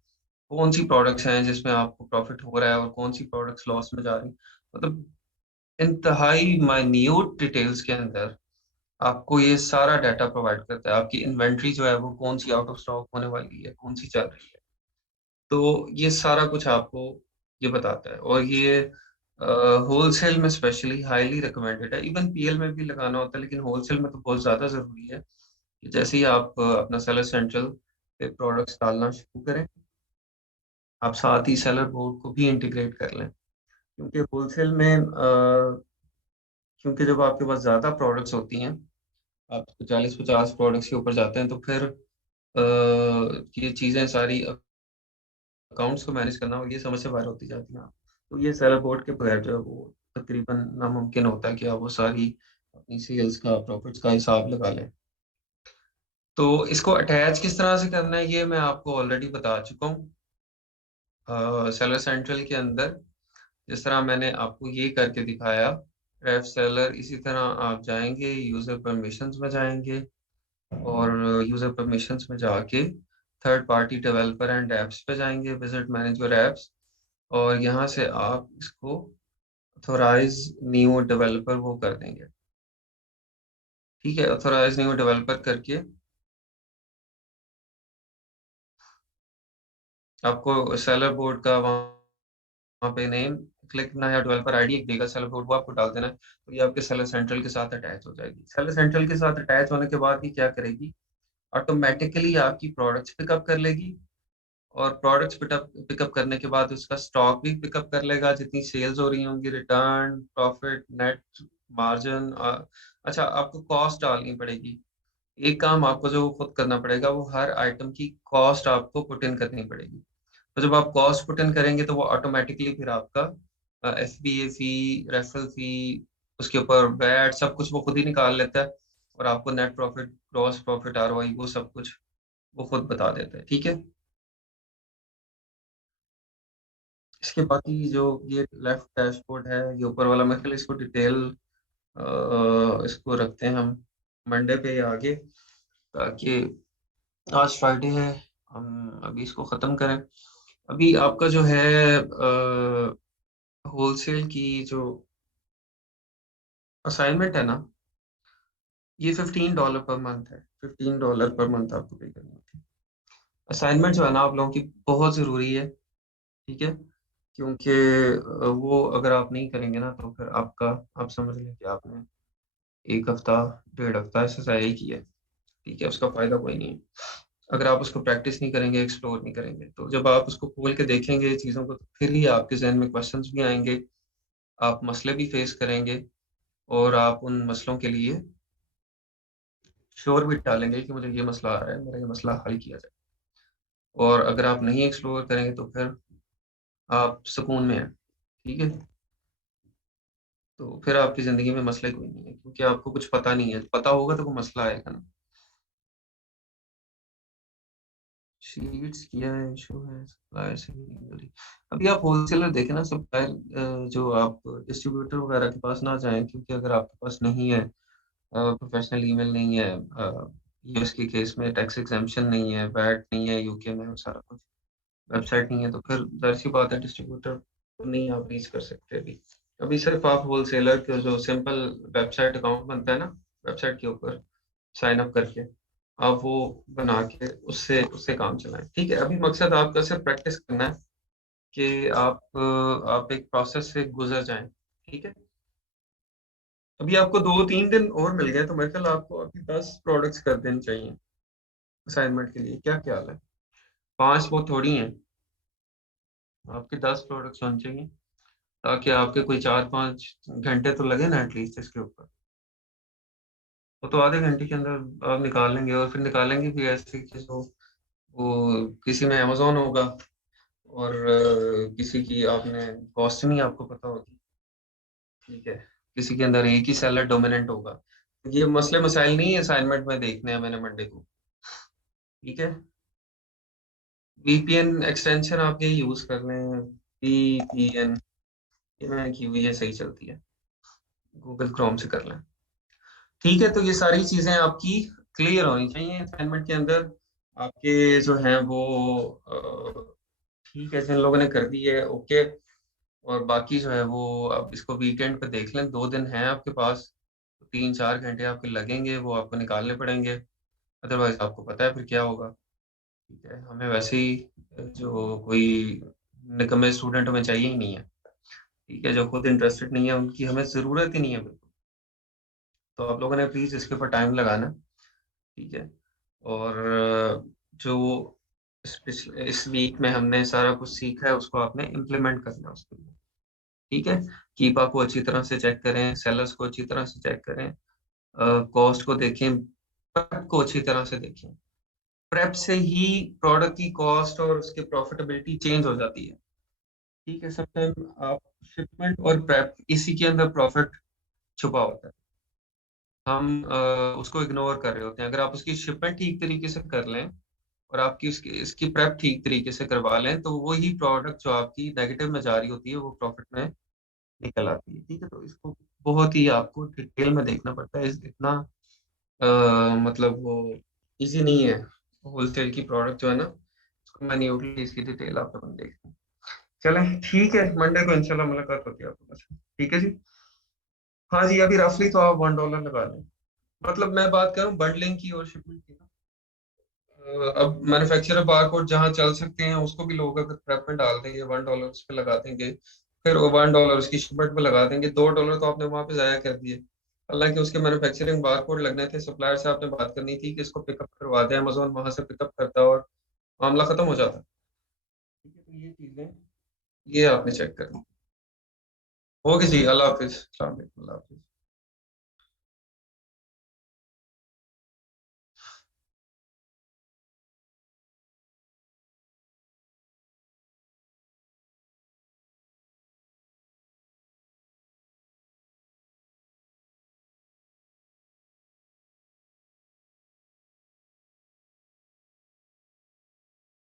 कौन सी प्रोडक्ट्स हैं जिसमें आपको प्रॉफिट हो रहा है और कौन सी प्रोडक्ट्स लॉस में जा रही हैं, मतलब इंतहाई माइन्यूट डिटेल्स के अंदर आपको ये सारा डाटा प्रोवाइड करता है, आपकी इन्वेंट्री जो है वो कौन सी आउट ऑफ स्टॉक होने वाली है, कौन सी चल रही है, तो ये सारा कुछ आपको ये बताता है, और ये होलसेल में स्पेशली हाईली रिकमेंडेड है, इवन पीएल में भी लगाना होता है, लेकिन होलसेल में तो बहुत ज़्यादा ज़रूरी है कि जैसे ही आप अपना सेलर सेंट्रल पे प्रोडक्ट्स डालना शुरू करें, आप साथ ही सेलर बोर्ड को भी इंटीग्रेट कर लें, क्योंकि होलसेल में क्योंकि जब आपके पास ज़्यादा प्रोडक्ट्स होती हैं, आप 40-50 प्रोडक्ट्स के ऊपर जाते हैं, तो फिर ये चीज़ें सारी अकाउंट्स को मैनेज करना और ये समझ से बाहर होती जाती हैं, तो ये सेलर बोर्ड के बगैर जो है वो तकरीबन नामुमकिन होता है कि आप वो सारी अपनी सेल्स का, प्रॉफिट्स का हिसाब लगा लें। तो इसको अटैच किस तरह से करना है ये मैं आपको ऑलरेडी बता चुका हूँ, सेलर सेंट्रल के अंदर जिस तरह मैंने आपको ये करके दिखाया, रेफ सेलर, इसी तरह आप जाएंगे यूजर परमिशंस में जाएंगे, और यूजर परमिशंस में जाके third party developer and apps पे जाएंगे, विजिट मैनेज योर एप्स, और यहाँ से आप इसको ऑथोराइज न्यू डेवलपर वो कर देंगे। ठीक है, ऑथराइज न्यू डेवलपर करके आपको सेलर बोर्ड का वहाँ पे नेम क्लिक करना है, डेवलपर आईडी एक देगा सेलर बोर्ड, वो आपको डाल देना है, तो ये आपके सेलर सेंट्रल के साथ अटैच हो जाएगी। सेलर सेंट्रल के साथ अटैच होने के बाद ये क्या करेगी, ऑटोमेटिकली आपकी प्रोडक्ट्स पिकअप कर लेगी, और प्रोडक्ट्स पिकअप करने के बाद उसका स्टॉक भी पिकअप कर लेगा, जितनी सेल्स हो रही होंगी, रिटर्न, प्रॉफिट, नेट मार्जिन। अच्छा, आपको कॉस्ट डालनी पड़ेगी। एक काम आपको जो खुद करना पड़ेगा, वो हर आइटम की कॉस्ट आपको पुट इन करनी पड़ेगी। तो जब आप कॉस्ट पुट इन करेंगे तो वो ऑटोमेटिकली फिर आपका FBA फी, रेफरल फी, उसके ऊपर वैट, सब कुछ वो खुद ही निकाल लेता है, और आपको net profit, gross profit, ROI, वो सब कुछ वो खुद बता देता है। ठीक है, इसके बाकी जो ये लेफ्ट डैशबोर्ड है, ये ऊपर वाला, मैं ख्याल इसको डिटेल इसको रखते हैं हम मंडे पे या आगे, ताकि आज फ्राइडे है, हम अभी इसको ख़त्म करें। अभी आपका जो है होलसेल की जो असाइनमेंट है ना, ये $15 पर मंथ है। $15 पर मंथ आपको पे करनी होती है। असाइनमेंट जो है ना आप लोगों की बहुत ज़रूरी है। ठीक है, क्योंकि वो अगर आप नहीं करेंगे ना, तो फिर आपका, आप समझ लें कि आपने एक हफ्ता, 1.5 हफ्ता ऐसे ज़ाया ही किया है। ठीक है, उसका फ़ायदा कोई नहीं है। अगर आप उसको प्रैक्टिस नहीं करेंगे, एक्सप्लोर नहीं करेंगे, तो जब आप उसको खोल के देखेंगे चीज़ों को, तो फिर ही आपके जहन में क्वेश्चंस भी आएंगे, आप मसले भी फेस करेंगे, और आप उन मसलों के लिए श्योर भी डालेंगे कि मुझे ये मसला आ रहा है, मेरा ये मसला हल किया जाए। और अगर आप नहीं एक्सप्लोर करेंगे तो फिर आप सुकून में हैं। ठीक है, तो फिर आपकी ज़िंदगी में मसले कोई नहीं है, क्योंकि आपको कुछ पता नहीं है। पता होगा तो कोई मसला आएगा ना। शीट्स किया है, इशू है सप्लायर से नहीं मिली। अभी आप होलसेलर देखें ना, सप्लायर जो आप डिस्ट्रीब्यूटर वगैरह के पास ना जाएं, क्योंकि अगर आपके पास नहीं है, प्रोफेशनल ईमेल नहीं है, यूएस के केस में टैक्स एग्जाम्पशन नहीं है, वैट नहीं है यूके में, सारा कुछ, वेबसाइट नहीं है, तो फिर जाहिर सी बात है डिस्ट्रीब्यूटर को नहीं आप रीच कर सकते। अभी अभी सिर्फ आप होलसेलर के जो सिंपल वेबसाइट अकाउंट बनता है ना, वेबसाइट के ऊपर साइन अप करके, आप वो बना के उससे उससे काम चलाएं। ठीक है, अभी मकसद आपका सिर्फ प्रैक्टिस करना है कि आप एक प्रोसेस से गुजर जाएं। ठीक है, अभी आपको 2-3 दिन और मिल गए, तो मेरे ख्याल आपको अभी 10 प्रोडक्ट्स कर देने चाहिए असाइनमेंट के लिए। क्या ख्याल है? 5 वो थोड़ी हैं, आपके 10 प्रोडक्ट्स होने चाहिए, ताकि आपके कोई 4-5 घंटे तो लगे ना एटलीस्ट इसके ऊपर। वो तो आधे घंटे के अंदर आप निकाल लेंगे, और फिर निकालेंगे भी ऐसे कि जो वो किसी में अमेजोन होगा, और किसी की आपने कॉस्ट नहीं आपको पता होगी। ठीक है, किसी के अंदर एक ही सेलर डोमिनेंट होगा। ये मसले मसाइल नहीं है असाइनमेंट में देखने हैं मैंने मंडे को। ठीक है, VPN एक्सटेंशन आप ये यूज कर लें, VPN, ये मैंने की हुई है, सही चलती है, गूगल क्रोम से कर लें। ठीक है, तो ये सारी चीजें आपकी क्लियर होनी चाहिए असाइनमेंट के अंदर। आपके जो हैं वो ठीक है, जिन लोगों ने कर दी है ओके, और बाकी जो है वो अब इसको वीकेंड पे देख लें। 2 दिन हैं आपके पास, 3-4 घंटे आपके लगेंगे, वो आपको निकालने पड़ेंगे, अदरवाइज आपको पता है फिर क्या होगा। ठीक है, हमें वैसे ही जो कोई निकम्मे स्टूडेंट हमें चाहिए ही नहीं है। ठीक है, जो खुद इंटरेस्टेड नहीं है उनकी हमें ज़रूरत ही नहीं है बिल्कुल। तो आप लोगों ने प्लीज़ इसके ऊपर टाइम लगाना। ठीक है, और जो इस वीक में हमने सारा कुछ सीखा है, उसको आपने इम्प्लीमेंट करना है उसके लिए। ठीक है, कीपा को अच्छी तरह से चेक करें, सेलर्स को अच्छी तरह से चेक करें, कॉस्ट को देखें, प्रेप को अच्छी तरह से देखें। प्रेप से ही प्रोडक्ट की कॉस्ट और उसकी प्रॉफिटेबिलिटी चेंज हो जाती है। ठीक है, समटाइम आप शिपमेंट और प्रेप, इसी के अंदर प्रॉफिट छुपा होता है। हम उसको इग्नोर कर रहे होते हैं। अगर आप उसकी शिपमेंट ठीक तरीके से कर लें, और आपकी उसकी इसकी प्रेप ठीक तरीके से करवा लें, तो वही प्रोडक्ट जो आपकी नेगेटिव में जा रही होती है, वो प्रॉफिट में निकल आती है। ठीक है, तो इसको बहुत ही आपको डिटेल में देखना पड़ता है। इतना मतलब वो इजी नहीं है। होलसेल की प्रोडक्ट जो है ना, उसको मैन्युअली इसकी डिटेल आप अपन देखते हैं। चलें, ठीक है, मंडे को इंशाल्लाह मुलाकात होती है आपके पास। ठीक है जी। हाँ जी, अभी रफली तो आप $1 लगा लें। मतलब मैं बात कर रहा हूँ बंडलिंग की और शिपमेंट की ना। अब मैन्युफैक्चरर बारकोड जहाँ चल सकते हैं उसको भी लोग अगर प्रेप में डाल देंगे, $1 उस पे लगा देंगे, फिर वो $1 उसकी शिपमेंट पे लगा देंगे, $2 तो आपने वहां पे जाया कर दिए। हालांकि उसके मैन्युफैक्चरिंग बारकोड लगने थे, सप्लायर से आपने बात करनी थी कि इसको पिकअप करवा दे, अमेजोन वहां से पिकअप करता और मामला खत्म हो जाता। ठीक है, तो ये चीजें, ये आपने चेक करनी। ओके जी, अल्लाह हाफिज, अस्सलाम वालेकुम, अल्लाह हाफिज।